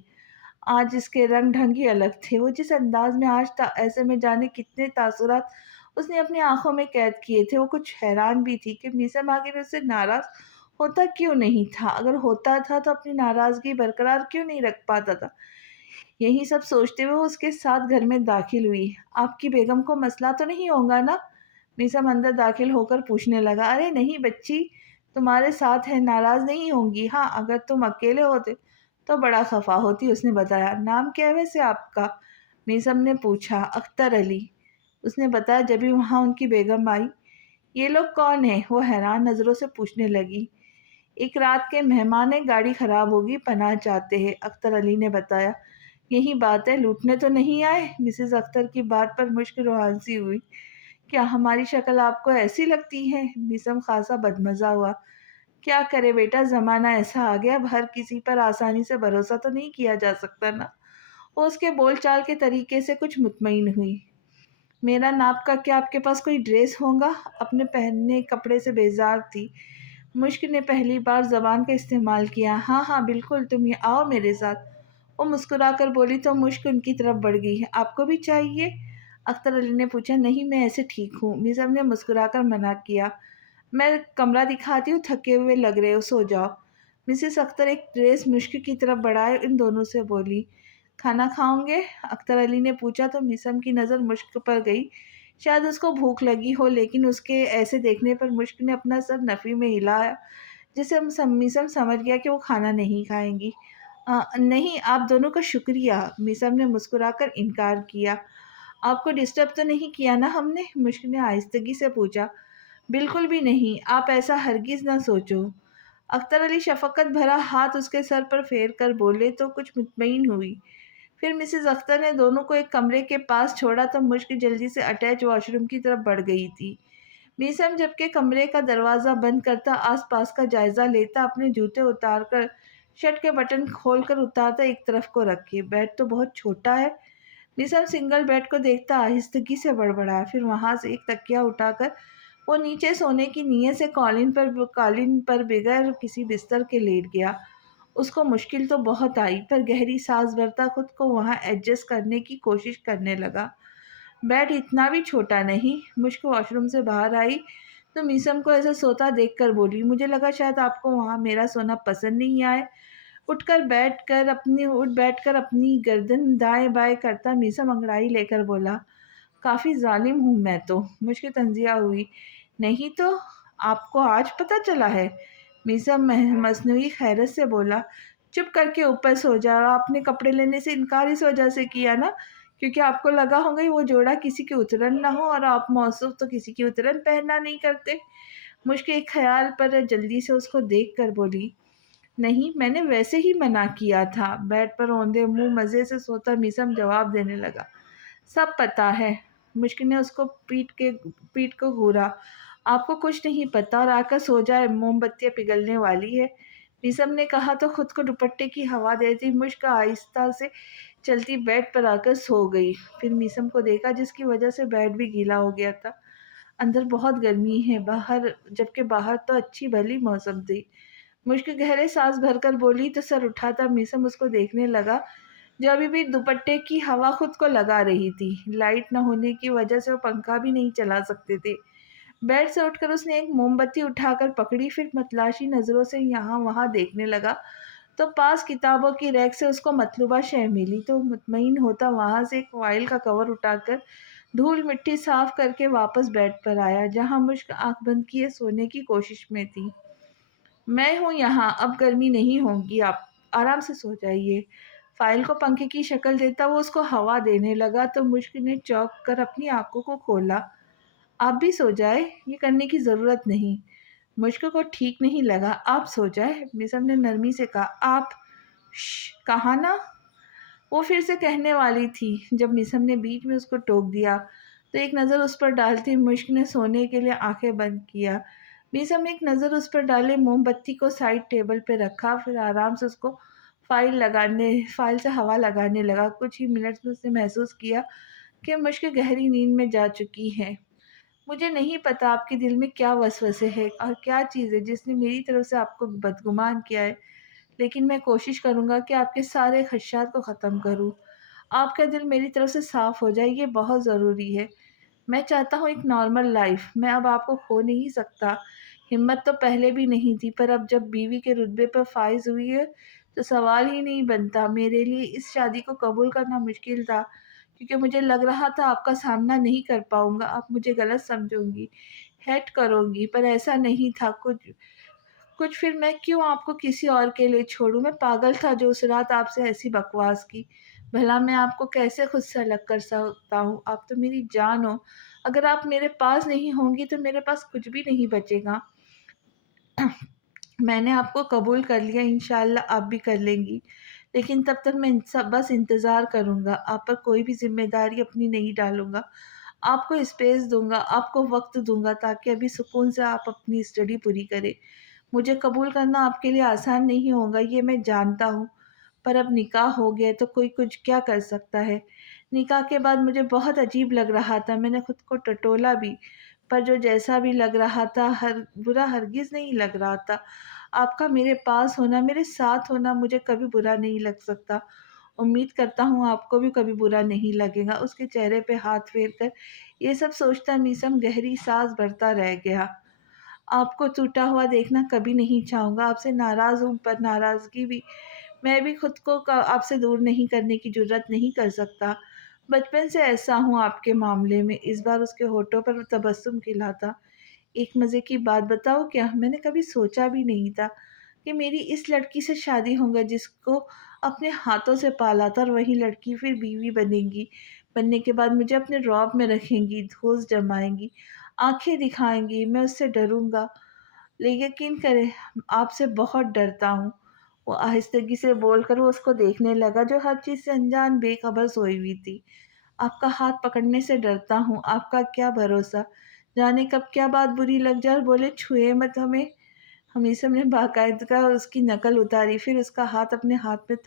آج اس کے رنگ ڈھنگ ہی الگ تھے۔ وہ جس انداز میں آج ایسے میں جانے کتنے تاثرات اس نے اپنی آنکھوں میں قید کیے تھے۔ وہ کچھ حیران بھی تھی کہ میسم آخر اس سے ناراض ہوتا کیوں نہیں تھا؟ اگر ہوتا تھا تو اپنی ناراضگی برقرار کیوں نہیں رکھ پاتا تھا؟ یہی سب سوچتے ہوئے اس کے ساتھ گھر میں داخل ہوئی۔ آپ کی بیگم کو مسئلہ تو نہیں ہوگا نا؟ میسم اندر داخل ہو کر پوچھنے لگا۔ ارے نہیں بچی، تمہارے ساتھ ہے، ناراض نہیں ہوں گی۔ ہاں اگر تم اکیلے ہوتے تو بڑا خفا ہوتی، اس نے بتایا۔ نام کیا ہے ویسے آپ کا؟ میسم نے پوچھا۔ اختر علی، اس نے بتایا جبھی وہاں ان کی بیگم آئی۔ یہ لوگ کون ہیں؟ وہ حیران نظروں سے پوچھنے لگی۔ ایک رات کے مہمان ہیں، گاڑی خراب ہوگی، پناہ چاہتے ہیں، اختر علی نے بتایا۔ یہی بات ہے، لوٹنے تو نہیں آئے؟ مسز اختر کی بات پر مشک روحان سی ہوئی۔ کیا ہماری شکل آپ کو ایسی لگتی ہے؟ میسم خاصا بدمزہ ہوا۔ کیا کرے بیٹا، زمانہ ایسا آ گیا، اب ہر کسی پر آسانی سے بھروسہ تو نہیں کیا جا سکتا نا۔ وہ اس کے بول چال کے طریقے سے کچھ مطمئن ہوئی۔ میرا ناپ کا کیا آپ کے پاس کوئی ڈریس ہوگا؟ اپنے پہننے کپڑے سے بیزار تھی۔ مشک نے پہلی بار زبان کا استعمال کیا۔ ہاں ہاں بالکل، تم یہ آؤ میرے ساتھ، وہ مسکرا کر بولی تو مشک ان کی طرف بڑھ گئی۔ آپ کو بھی چاہیے؟ اختر علی نے پوچھا۔ نہیں میں ایسے ٹھیک ہوں، میسم نے مسکرا کر منع کیا۔ میں کمرہ دکھاتی ہوں، تھکے ہوئے لگ رہے ہو، سو جاؤ۔ مسز اختر ایک ڈریس مشک کی طرف بڑھائے ان دونوں سے بولی۔ کھانا کھاؤں گے؟ اختر علی نے پوچھا تو میسم کی نظر مشک پر گئی۔ شاید اس کو بھوک لگی ہو، لیکن اس کے ایسے دیکھنے پر مشک نے اپنا سر نفی میں ہلایا، جسے میسم سمجھ گیا کہ وہ کھانا نہیں کھائیں گی۔ نہیں، آپ دونوں کا شکریہ، میسم نے مسکرا کر انکار کیا۔ آپ کو ڈسٹرب تو نہیں کیا نا ہم نے؟ مشک نے آہستگی سے پوچھا۔ بالکل بھی نہیں، آپ ایسا ہرگز نہ سوچو۔ اختر علی شفقت بھرا ہاتھ اس کے سر پر پھیر کر بولے تو کچھ مطمئن ہوئی۔ پھر مسز اختر نے دونوں کو ایک کمرے کے پاس چھوڑا تو مشک جلدی سے اٹیچ واش روم کی طرف بڑھ گئی تھی۔ میسم جبکہ کمرے کا دروازہ بند کرتا آس پاس کا جائزہ لیتا، اپنے جوتے اتار کر شرٹ کے بٹن کھول کر اتارتا ایک طرف کو رکھے۔ بیڈ تو بہت چھوٹا ہے۔ میسم سنگل بیڈ کو دیکھتا آہستگی سے بڑبڑایا، پھر وہاں سے ایک تکیہ اٹھا کر وہ نیچے سونے کی نیت سے قالین پر بغیر کسی بستر کے لیٹ گیا۔ اس کو مشکل تو بہت آئی، پر گہری سانس بھرتا خود کو وہاں ایڈجسٹ کرنے کی کوشش کرنے لگا۔ بیڈ اتنا بھی چھوٹا نہیں۔ مشک واش روم سے باہر آئی تو میسم کو ایسے سوتا دیکھ کر بولی، مجھے لگا شاید آپ کو وہاں میرا سونا پسند نہیں آئے۔ اٹھ بیٹھ کر اپنی گردن دائیں بائیں کرتا میسم انگڑائی لے کر بولا، کافی ظالم ہوں میں تو۔ مشک تنزیہ ہوئی۔ نہیں تو، آپ کو آج پتہ چلا ہے؟ میسم مصنوعی حیرت سے بولا۔ چپ کر کے اوپر سو جا، آپ نے کپڑے لینے سے انکار اس وجہ سے کیا نا کیونکہ آپ کو لگا ہوگا وہ جوڑا کسی کی اترن نہ ہو، اور آپ موصوف تو کسی کی اترن پہننا نہیں کرتے۔ مشک ایک خیال پر جلدی سے اس کو دیکھ کر بولی، نہیں میں نے ویسے ہی منع کیا تھا۔ بیڈ پر اوندے منہ مزے سے سوتا میسم جواب دینے لگا، سب پتہ ہے۔ مشک نے اس کو پیٹ کو گھورا۔ آپ کو کچھ نہیں پتہ، اور آ کر سو جائے، موم بتیاں پگھلنے والی ہے، میسم نے کہا تو خود کو دوپٹے کی ہوا دیتی مشک آہستہ سے چلتی بیڈ پر آ کر سو گئی۔ پھر میسم کو دیکھا، جس کی وجہ سے بیڈ بھی گیلا ہو گیا تھا۔ اندر بہت گرمی ہے، جبکہ باہر تو اچھی بھلی موسم تھی۔ مشک گہرے سانس بھر کر بولی تو سر اٹھاتا میسم اس کو دیکھنے لگا، جو ابھی بھی دوپٹے کی ہوا خود کو لگا رہی تھی۔ لائٹ نہ ہونے کی وجہ سے وہ پنکھا بھی نہیں چلا سکتے تھے۔ بیڈ سے اٹھ کر اس نے ایک موم بتی اٹھا کر پکڑی، پھر متلاشی نظروں سے یہاں وہاں دیکھنے لگا تو پاس کتابوں کی ریک سے اس کو مطلوبہ شے ملی تو مطمئن ہوتا وہاں سے ایک فائل کا کور اٹھا کر دھول مٹی صاف کر کے واپس بیڈ پر آیا، جہاں مشک آنکھ بند کیے سونے کی کوشش میں تھی۔ میں ہوں یہاں، اب گرمی نہیں ہوگی، آپ آرام سے سو جائیے۔ فائل کو پنکھے کی شکل دیتا وہ اس کو ہوا دینے لگا تو مشک نے چونک کر اپنی آنکھوں کو کھولا۔ آپ بھی سو جائے، یہ کرنے کی ضرورت نہیں۔ मुश्क को ठीक नहीं लगा। आप सो जाए, मीसम ने नरमी से कहा। आप कहा ना, वो फिर से कहने वाली थी जब मीसम ने बीच में उसको टोक दिया। तो एक नज़र उस पर डालती मुश्क ने सोने के लिए आंखें बंद किया। मीसम ने एक नज़र उस पर डाले, मोमबत्ती को साइड टेबल पे रखा, फिर आराम से उसको फाइल से हवा लगाने लगा। कुछ ही मिनट में उसने महसूस किया कि मुश्क गहरी नींद में जा चुकी है। मुझे नहीं पता आपके दिल में क्या वसवसे है और क्या चीज़ है जिसने मेरी तरफ से आपको बदगुमान किया है, लेकिन मैं कोशिश करूँगा कि आपके सारे खदशात को ख़त्म करूँ। आपका दिल मेरी तरफ से साफ़ हो जाए, ये बहुत ज़रूरी है। मैं चाहता हूँ एक नॉर्मल लाइफ़। मैं अब आपको खो नहीं सकता। हिम्मत तो पहले भी नहीं थी, पर अब जब बीवी के रुतबे पर फ़ाइज़ हुई है, तो सवाल ही नहीं बनता। मेरे लिए इस शादी को कबूल करना मुश्किल था, क्योंकि मुझे लग रहा था आपका सामना नहीं कर पाऊँगा। आप मुझे गलत समझोगी, हेट करोगी, पर ऐसा नहीं था। कुछ कुछ फिर मैं क्यों आपको किसी और के लिए छोड़ूँ? मैं पागल था जो उस रात आपसे ऐसी बकवास की। भला मैं आपको कैसे खुद से अलग कर सकता हूँ? आप तो मेरी जान हो। अगर आप मेरे पास नहीं होंगी तो मेरे पास कुछ भी नहीं बचेगा। मैंने आपको कबूल कर लिया, इंशाअल्लाह आप भी कर लेंगी। लेकिन तब तक मैं सब बस इंतज़ार करूँगा। आप पर कोई भी ज़िम्मेदारी अपनी नहीं डालूँगा। आपको स्पेस दूँगा, आपको वक़्त दूँगा, ताकि अभी सुकून से आप अपनी स्टडी पूरी करें। मुझे कबूल करना आपके लिए आसान नहीं होगा, ये मैं जानता हूँ, पर अब निकाह हो गया है तो कोई कुछ क्या कर सकता है। निकाह के बाद मुझे बहुत अजीब लग रहा था, मैंने खुद को टटोला भी, पर जो जैसा भी लग रहा था, बुरा हरगिज़ नहीं लग रहा था। आपका मेरे पास होना, मेरे साथ होना मुझे कभी बुरा नहीं लग सकता। उम्मीद करता हूँ आपको भी कभी बुरा नहीं लगेगा। उसके चेहरे पे हाथ फेर कर ये सब सोचता मीसम गहरी साँस भरता रह गया। आपको टूटा हुआ देखना कभी नहीं चाहूँगा, आपसे नाराज़ हूँ, पर नाराज़गी भी मैं भी खुद को आपसे दूर नहीं करने की जुर्रत नहीं कर सकता। बचपन से ऐसा हूँ आपके मामले में। इस बार उसके होठों पर तबस्सुम खिला था। एक मज़े की बात बताऊँ क्या? मैंने कभी सोचा भी नहीं था कि मेरी इस लड़की से शादी होगा जिसको अपने हाथों से पाला था, और वही लड़की फिर बीवी बनेगी। बनने के बाद मुझे अपने रौब में रखेंगी, धोस जमाएँगी, आँखें दिखाएँगी, मैं उससे डरूँगा। यकीन करें, आपसे बहुत डरता हूँ। वो आहिस्तगी से बोलकर वो उसको देखने लगा, जो हर चीज़ से अनजान बेखबर सोई हुई थी। आपका हाथ पकड़ने से डरता हूँ, आपका क्या भरोसा, जाने कब क्या बात बुरी लग जाए और बोले छुए मत हमें। हमीसम ने बाकायदा उसकी नकल उतारी, फिर उसका हाथ अपने हाथ में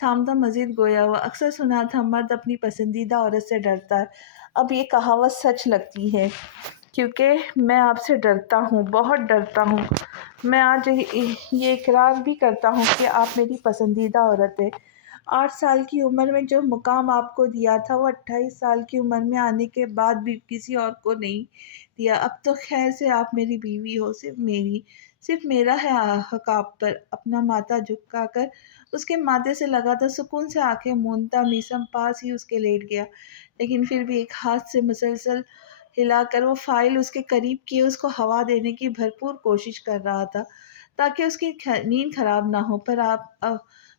थामता मज़ीद गोया हुआ। अक्सर सुना था मर्द अपनी पसंदीदा औरत से डरता है। अब ये कहावत सच लगती है, क्योंकि मैं आपसे डरता हूँ, बहुत डरता हूँ। मैं आज ये इकरार भी करता हूँ कि आप मेरी पसंदीदा औरत हैं। 8 साल की उम्र में जो मुकाम आपको दिया था, वो 28 साल की उम्र में आने के बाद भी किसी और को नहीं दिया। अब तो ख़ैर से आप मेरी बीवी हो, सिर्फ़ मेरा है हक़ आप पर। अपना माथा झुकाकर उसके माथे से लगातार सुकून से आँखें मूंदता मीसम पास ही उसके लेट गया। लेकिन फिर भी एक हाथ से मुसलसल हिलाकर वो फ़ाइल उसके करीब किए उसको हवा देने की भरपूर कोशिश कर रहा था, ताकि उसकी नींद ख़राब ना हो।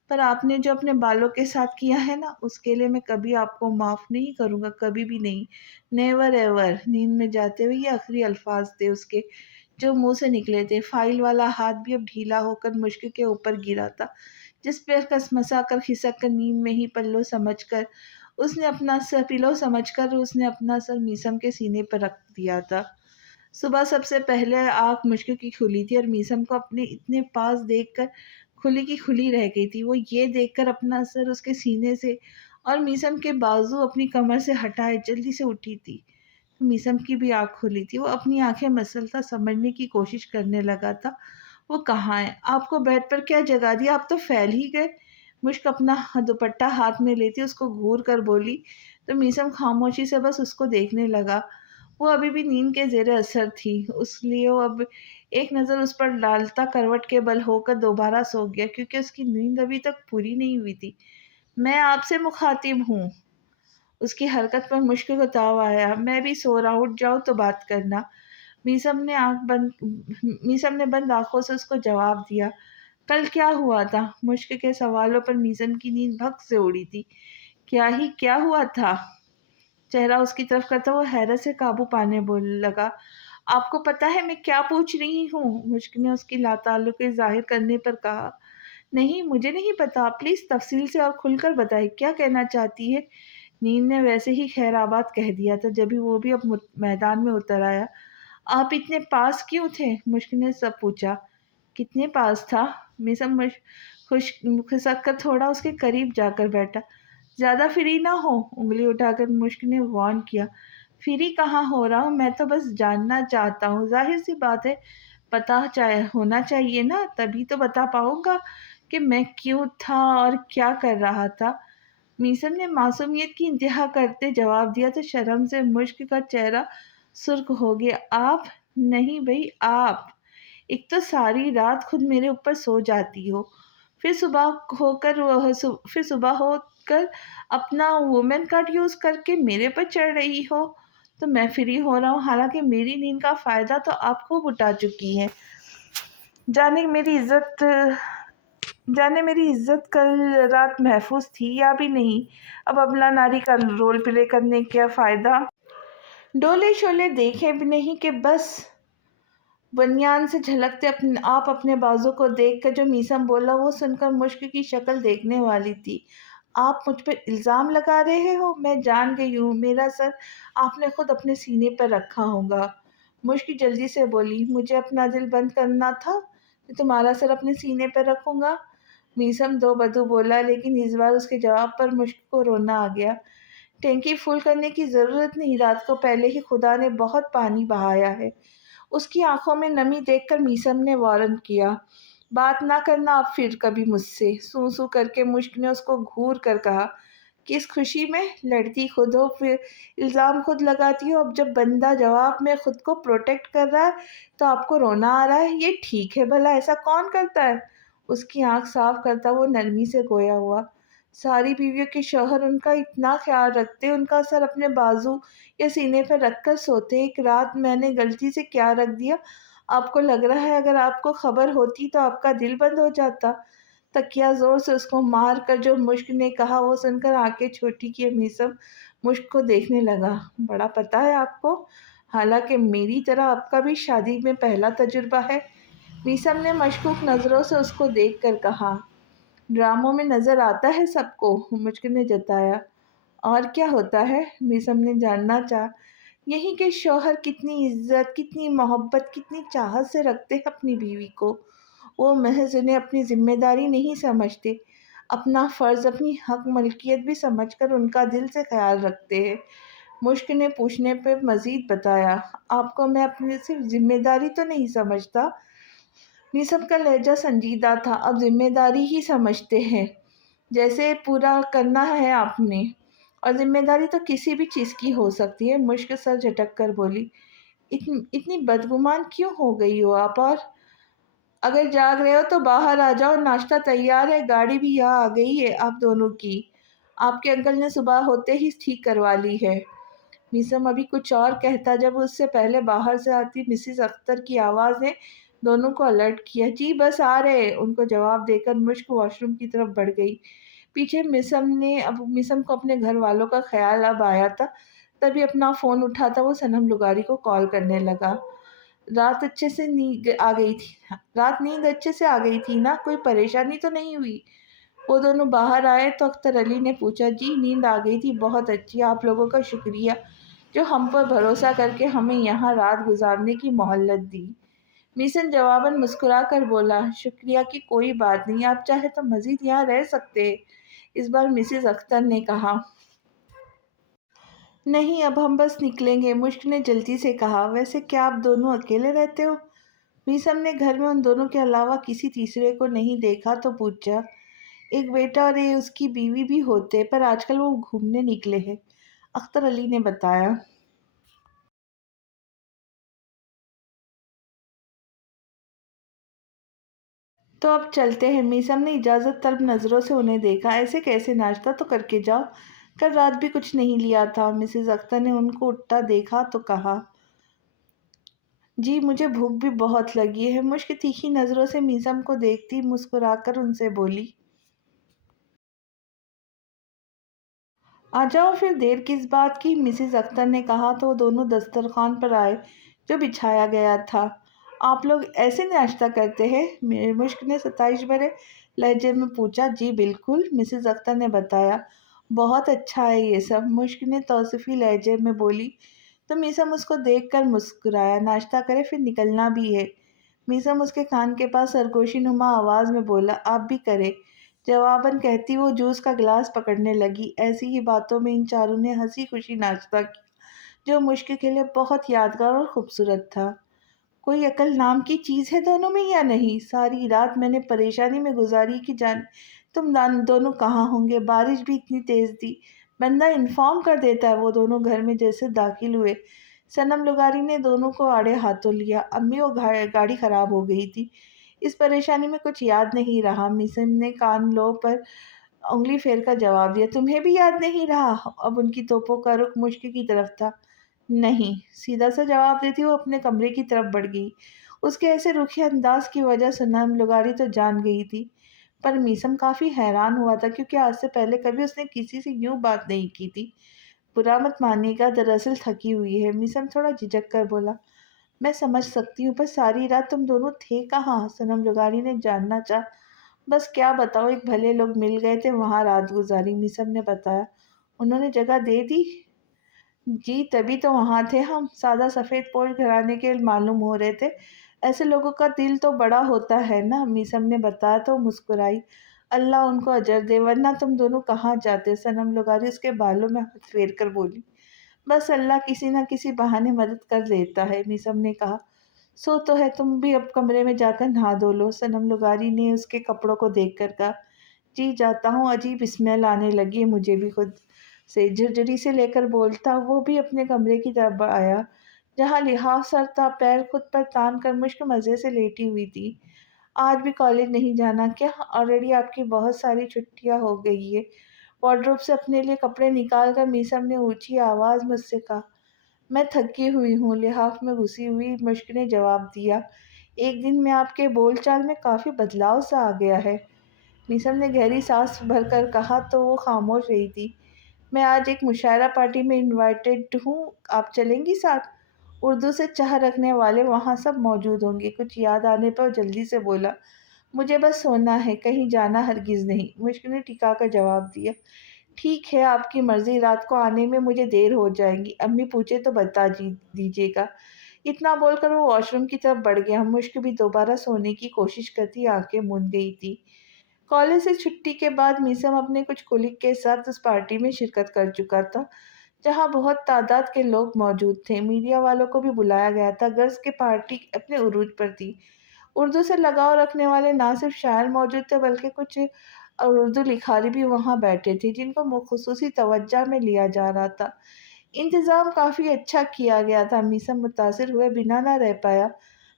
पर आपने जो अपने बालों के साथ किया है ना, उसके लिए मैं कभी आपको माफ़ नहीं करूँगा, कभी भी नहीं। Never ever. नींद में जाते हुए ये आखिरी अल्फ़ाज़ थे उसके, जो मुँह से निकले थे। फ़ाइल वाला हाथ भी अब ढीला होकर मुश्क के ऊपर गिरा था, जिस पर कसमसा कर खिसक कर नींद में ही पिलो समझकर उसने अपना सर मीसम के सीने पर रख दिया था। सुबह सबसे पहले आँख मुश्क की खुली थी और मीसम को अपने इतने पास देखकर खुली की खुली रह गई थी। वो ये देखकर अपना सर उसके सीने से और मीसम के बाजू अपनी कमर से हटाए जल्दी से उठी थी। मीसम की भी आँख खुली थी। वो अपनी आँखें मसलता समझने की कोशिश करने लगा था। वो कहाँ है? आपको बेड पर क्या जगा दिया? आप तो फैल ही गए। मुश्क अपना दुपट्टा हाथ में लेती उसको घूर कर बोली, तो मीसम खामोशी से बस उसको देखने लगा। वो अभी भी नींद के ज़ेर असर थी, इसलिए वो अब एक नज़र उस पर डालता करवट के बल होकर दोबारा सो गया, क्योंकि उसकी नींद अभी तक पूरी नहीं हुई थी। मैं आपसे मुखातिब हूँ। उसकी हरकत पर मुश्क को ताव आया। मैं भी सो रहा हूँ, उठ जाओ तो बात करना। मीसम ने बंद आँखों से उसको जवाब दिया। कल क्या हुआ था? मुश्क के सवालों पर मीसम की नींद भग से उड़ी थी। क्या हुआ था? चेहरा उसकी तरफ करता हुआ हैरत से काबू पाने बोलने लगा। آپ کو پتا ہے میں کیا پوچھ رہی ہوں؟ مشک نے اس کی لاتعلقی ظاہر کرنے پر کہا۔ نہیں، مجھے نہیں پتا، پلیز تفصیل سے اور کھل کر بتائیں، کیا کہنا چاہتی ہے؟ نیند نے ویسے ہی خیر آباد کہہ دیا تھا جبھی وہ بھی اب میدان میں اتر آیا۔ آپ اتنے پاس کیوں تھے؟ مشک نے سب پوچھا۔ کتنے پاس تھا؟ میسم خوش خسک کر تھوڑا اس کے قریب جا کر بیٹھا۔ زیادہ فری نہ ہو، انگلی اٹھا کر مشک نے وارن کیا۔ فری کہاں ہو رہا ہوں، میں تو بس جاننا چاہتا ہوں، ظاہر سی بات ہے پتا ہونا چاہیے نا، تبھی تو بتا پاؤں گا کہ میں کیوں تھا اور کیا کر رہا تھا۔ میسم نے معصومیت کی انتہا کرتے جواب دیا تو شرم سے مشک کا چہرہ سرخ ہو گیا۔ آپ؟ نہیں بھئی آپ۔ ایک تو ساری رات خود میرے اوپر سو جاتی ہو، پھر صبح ہو کر اپنا وومن کٹ یوز کر کے میرے پر چڑھ رہی ہو، تو میں فری ہو رہا ہوں، حالانکہ میری نیند کا فائدہ تو آپ خوب اٹھا چکی ہیں۔ جانے میری عزت کل رات محفوظ تھی یا بھی نہیں؟ اب ابلہ ناری کا رول پلے کرنے کیا فائدہ؟ ڈولے شولے دیکھے بھی نہیں کہ بس بنیان سے جھلکتے آپ اپنے بازو کو دیکھ کر جو میسم بولا وہ سن کر مشک کی شکل دیکھنے والی تھی۔ آپ مجھ پر الزام لگا رہے ہو؟ میں جان گئی ہوں، میرا سر آپ نے خود اپنے سینے پر رکھا ہوگا۔ مشک جلدی سے بولی۔ مجھے اپنا دل بند کرنا تھا کہ تمہارا سر اپنے سینے پر رکھوں گا؟ میسم دو بدو بولا، لیکن اس بار اس کے جواب پر مشک کو رونا آ گیا۔ ٹینکی فل کرنے کی ضرورت نہیں، رات کو پہلے ہی خدا نے بہت پانی بہایا ہے۔ اس کی آنکھوں میں نمی دیکھ کر میسم نے وارن کیا۔ بات نہ کرنا اب پھر کبھی مجھ سے، سو سو کر کے مشک نے اس کو گھور کر کہا۔ کس خوشی میں؟ لڑتی خود ہو پھر الزام خود لگاتی ہو، اب جب بندہ جواب میں خود کو پروٹیکٹ کر رہا ہے تو آپ کو رونا آ رہا ہے، یہ ٹھیک ہے بھلا؟ ایسا کون کرتا ہے؟ اس کی آنکھ صاف کرتا وہ نرمی سے گویا ہوا۔ ساری بیویوں کے شوہر ان کا اتنا خیال رکھتے، ان کا سر اپنے بازو یا سینے پہ رکھ کر سوتے، ایک رات میں نے غلطی سے کیا رکھ دیا؟ آپ کو لگ رہا ہے اگر آپ کو خبر ہوتی تو آپ کا دل بند ہو جاتا؟ تکیا زور سے اس کو مار کر جو مشک نے کہا وہ سن کر آنکھیں چھوٹی کیے میسم مشک کو دیکھنے لگا۔ بڑا پتا ہے آپ کو، حالانکہ میری طرح آپ کا بھی شادی میں پہلا تجربہ ہے۔ میسم نے مشکوک نظروں سے اس کو دیکھ کر کہا۔ ڈراموں میں نظر آتا ہے سب کو، مشک نے جتایا۔ اور کیا ہوتا ہے؟ میسم نے جاننا چاہا۔ یہی کہ شوہر کتنی عزت، کتنی محبت، کتنی چاہت سے رکھتے ہیں اپنی بیوی کو، وہ محض انہیں اپنی ذمہ داری نہیں سمجھتے، اپنا فرض، اپنی حق ملکیت بھی سمجھ کر ان کا دل سے خیال رکھتے ہیں۔ مشک نے پوچھنے پہ مزید بتایا۔ آپ کو میں اپنی صرف ذمہ داری تو نہیں سمجھتا؟ میسم کا لہجہ سنجیدہ تھا۔ اب ذمہ داری ہی سمجھتے ہیں، جیسے پورا کرنا ہے آپ نے، اور ذمہ داری تو کسی بھی چیز کی ہو سکتی ہے۔ مشک سر جھٹک کر بولی۔ اتنی بدگمان کیوں ہو گئی ہو آپ؟ اور اگر جاگ رہے ہو تو باہر آ جاؤ، ناشتہ تیار ہے، گاڑی بھی یہاں آ گئی ہے آپ دونوں کی، آپ کے انکل نے صبح ہوتے ہی ٹھیک کروا لی ہے۔ میسم ابھی کچھ اور کہتا جب اس سے پہلے باہر سے آتی مسز اختر کی آواز نے دونوں کو الرٹ کیا۔ جی بس آ رہے، ان کو جواب دے کر مشک واش روم کی طرف بڑھ گئی۔ پیچھے میسم کو اپنے گھر والوں کا خیال اب آیا تھا، تبھی اپنا فون اٹھاتا وہ صنم لغاری کو کال کرنے لگا۔ رات نیند اچھے سے آ گئی تھی نا؟ کوئی پریشانی تو نہیں ہوئی؟ وہ دونوں باہر آئے تو اختر علی نے پوچھا۔ جی نیند آ گئی تھی، بہت اچھی، آپ لوگوں کا شکریہ جو ہم پر بھروسہ کر کے ہمیں یہاں رات گزارنے کی مہلت دی۔ میسن جواباً مسکرا کر بولا۔ شکریہ کی کوئی بات نہیں، آپ چاہے تو مزید یہاں رہ سکتے ہیں، اس بار مسز اختر نے کہا۔ نہیں اب ہم بس نکلیں گے، مشک نے جلدی سے کہا۔ ویسے کیا آپ دونوں اکیلے رہتے ہو؟ میسم نے گھر میں ان دونوں کے علاوہ کسی تیسرے کو نہیں دیکھا تو پوچھا۔ ایک بیٹا اور اس کی بیوی بھی ہوتے، پر آج کل وہ گھومنے نکلے ہیں، اختر علی نے بتایا۔ تو اب چلتے ہیں، میسم نے اجازت طلب نظروں سے انہیں دیکھا۔ ایسے کیسے؟ ناشتہ تو کر کے جاؤ، کل رات بھی کچھ نہیں لیا تھا۔ مسز اختر نے ان کو اٹھتا دیکھا تو کہا۔ جی مجھے بھوک بھی بہت لگی ہے۔ مشک تیکھی نظروں سے میسم کو دیکھتی مسکرا کر ان سے بولی۔ آ جاؤ پھر، دیر کس بات کی؟ مسز اختر نے کہا تو وہ دونوں دسترخوان پر آئے۔ جو بچھایا گیا تھا۔ آپ لوگ ایسے ناشتہ کرتے ہیں؟ میرے مشک نے ستائش بھرے لہجے میں پوچھا۔ جی بالکل، مسز اختر نے بتایا۔ بہت اچھا ہے یہ سب، مشک نے توصیفی لہجے میں بولی۔ تو میسم اس کو دیکھ کر مسکرایا۔ ناشتہ کرے پھر نکلنا بھی ہے۔ میسم اس کے کان کے پاس سرگوشی نما آواز میں بولا۔ آپ بھی کرے، جواباً کہتی وہ جوس کا گلاس پکڑنے لگی۔ ایسی ہی باتوں میں ان چاروں نے ہنسی خوشی ناشتہ کیا، جو مشک کے لیے بہت یادگار اور خوبصورت تھا۔ کوئی عقل نام کی چیز ہے دونوں میں یا نہیں؟ ساری رات میں نے پریشانی میں گزاری کہ جان تم دونوں کہاں ہوں گے۔ بارش بھی اتنی تیز تھی، بندہ انفارم کر دیتا ہے۔ وہ دونوں گھر میں جیسے داخل ہوئے، صنم لغاری نے دونوں کو آڑے ہاتھوں لیا۔ امی وہ گاڑی خراب ہو گئی تھی، اس پریشانی میں کچھ یاد نہیں رہا۔ میسم نے کان لو پر انگلی پھیر کر جواب دیا۔ تمہیں بھی یاد نہیں رہا؟ اب ان کی توپوں کا رخ مشک کی طرف تھا۔ نہیں، سیدھا سا جواب دیتی وہ اپنے کمرے کی طرف بڑھ گئی۔ اس کے ایسے رخی انداز کی وجہ صنم لغاری تو جان گئی تھی، پر میسم کافی حیران ہوا تھا، کیونکہ آج سے پہلے کبھی اس نے کسی سے یوں بات نہیں کی تھی۔ برا مت مانیے گا، دراصل تھکی ہوئی ہے۔ میسم تھوڑا جھجک کر بولا۔ میں سمجھ سکتی ہوں، پر ساری رات تم دونوں تھے کہاں؟ صنم لغاری نے جاننا چاہا۔ بس کیا بتاؤ، ایک بھلے لوگ مل گئے تھے، وہاں رات گزاری، میسم نے بتایا۔ انہوں نے جگہ دے دی؟ جی تبھی تو وہاں تھے ہم، سادہ سفید پوش گھرانے کے معلوم ہو رہے تھے۔ ایسے لوگوں کا دل تو بڑا ہوتا ہے نا، میسم نے بتایا تو مسکرائی۔ اللہ ان کو اجر دے، ورنہ تم دونوں کہاں جاتے؟ صنم لغاری اس کے بالوں میں ہاتھ پھیر کر بولی۔ بس اللہ کسی نہ کسی بہانے مدد کر دیتا ہے، میسم نے کہا۔ سو تو ہے، تم بھی اب کمرے میں جا کر نہا دھو لو، صنم لغاری نے اس کے کپڑوں کو دیکھ کر کہا۔ جی جاتا ہوں، عجیب اسمیل آنے لگی ہے مجھے بھی خود سے، جھرجھری سے لے کر بولتا وہ بھی اپنے کمرے کی طرف آیا، جہاں لحاف سر تھا، پیر خود پر تان کر مشک مزے سے لیٹی ہوئی تھی۔ آج بھی کالج نہیں جانا کیا؟ آلریڈی آپ کی بہت ساری چھٹیاں ہو گئی ہے۔ وارڈروب سے اپنے لیے کپڑے نکال کر میسم نے اونچی آواز مجھ سے کہا۔ میں تھکی ہوئی ہوں، لحاف میں گھسی ہوئی مشک نے جواب دیا۔ ایک دن میں آپ کے بول چال میں کافی بدلاؤ سا آ گیا ہے، میسم نے گہری سانس بھر کر کہا تو وہ خاموش رہی تھی۔ میں آج ایک مشاعرہ پارٹی میں انوائٹڈ ہوں، آپ چلیں گی ساتھ؟ اردو سے چاہ رکھنے والے وہاں سب موجود ہوں گے۔ کچھ یاد آنے پر جلدی سے بولا۔ مجھے بس سونا ہے، کہیں جانا ہرگز نہیں، مشک نے ٹھکا کر جواب دیا۔ ٹھیک ہے، آپ کی مرضی، رات کو آنے میں مجھے دیر ہو جائے گی، امی پوچھے تو بتا دیجیے گا۔ اتنا بول کر وہ واش روم کی طرف بڑھ گیا۔ مشک بھی دوبارہ سونے کی کوشش کرتی آنکھیں موند گئی تھی۔ کالج سے چھٹی کے بعد میسم اپنے کچھ کولیگ کے ساتھ اس پارٹی میں شرکت کر چکا تھا، جہاں بہت تعداد کے لوگ موجود تھے۔ میڈیا والوں کو بھی بلایا گیا تھا۔ غرض کہ پارٹی اپنے عروج پر تھی۔ اردو سے لگاؤ رکھنے والے نہ صرف شاعر موجود تھے، بلکہ کچھ اردو لکھاری بھی وہاں بیٹھے تھے، جن کو خصوصی توجہ میں لیا جا رہا تھا۔ انتظام کافی اچھا کیا گیا تھا، میسم متاثر ہوئے بنا نہ رہ پایا۔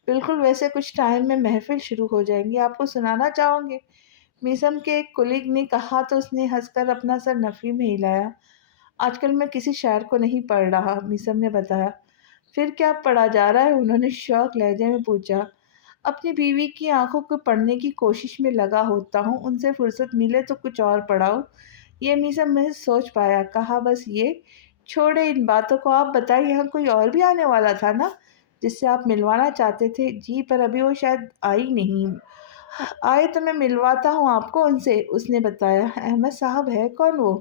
بالکل ویسے کچھ ٹائم میں محفل شروع ہو جائیں گی، آپ کو سنانا چاہوں گے؟ میسم کے ایک کولیگ نے کہا تو اس نے ہنس کر اپنا سر نفی میں ہلایا۔ آج کل میں کسی شاعر کو نہیں پڑھ رہا، میسم نے بتایا۔ پھر کیا پڑھا جا رہا ہے؟ انہوں نے شوق لہجے میں پوچھا۔ اپنی بیوی کی آنکھوں کو پڑھنے کی کوشش میں لگا ہوتا ہوں، ان سے فرصت ملے تو کچھ اور پڑھاؤ۔ یہ میسم محض سوچ پایا، کہا بس یہ چھوڑے ان باتوں کو، آپ بتائیں، یہاں کوئی اور بھی آنے والا تھا نا جس سے آپ ملوانا چاہتے تھے؟ جی پر ابھی وہ شاید آئی نہیں، آئے تو میں ملواتا ہوں آپ کو ان سے، اس نے بتایا۔ احمد صاحب ہے کون وہ؟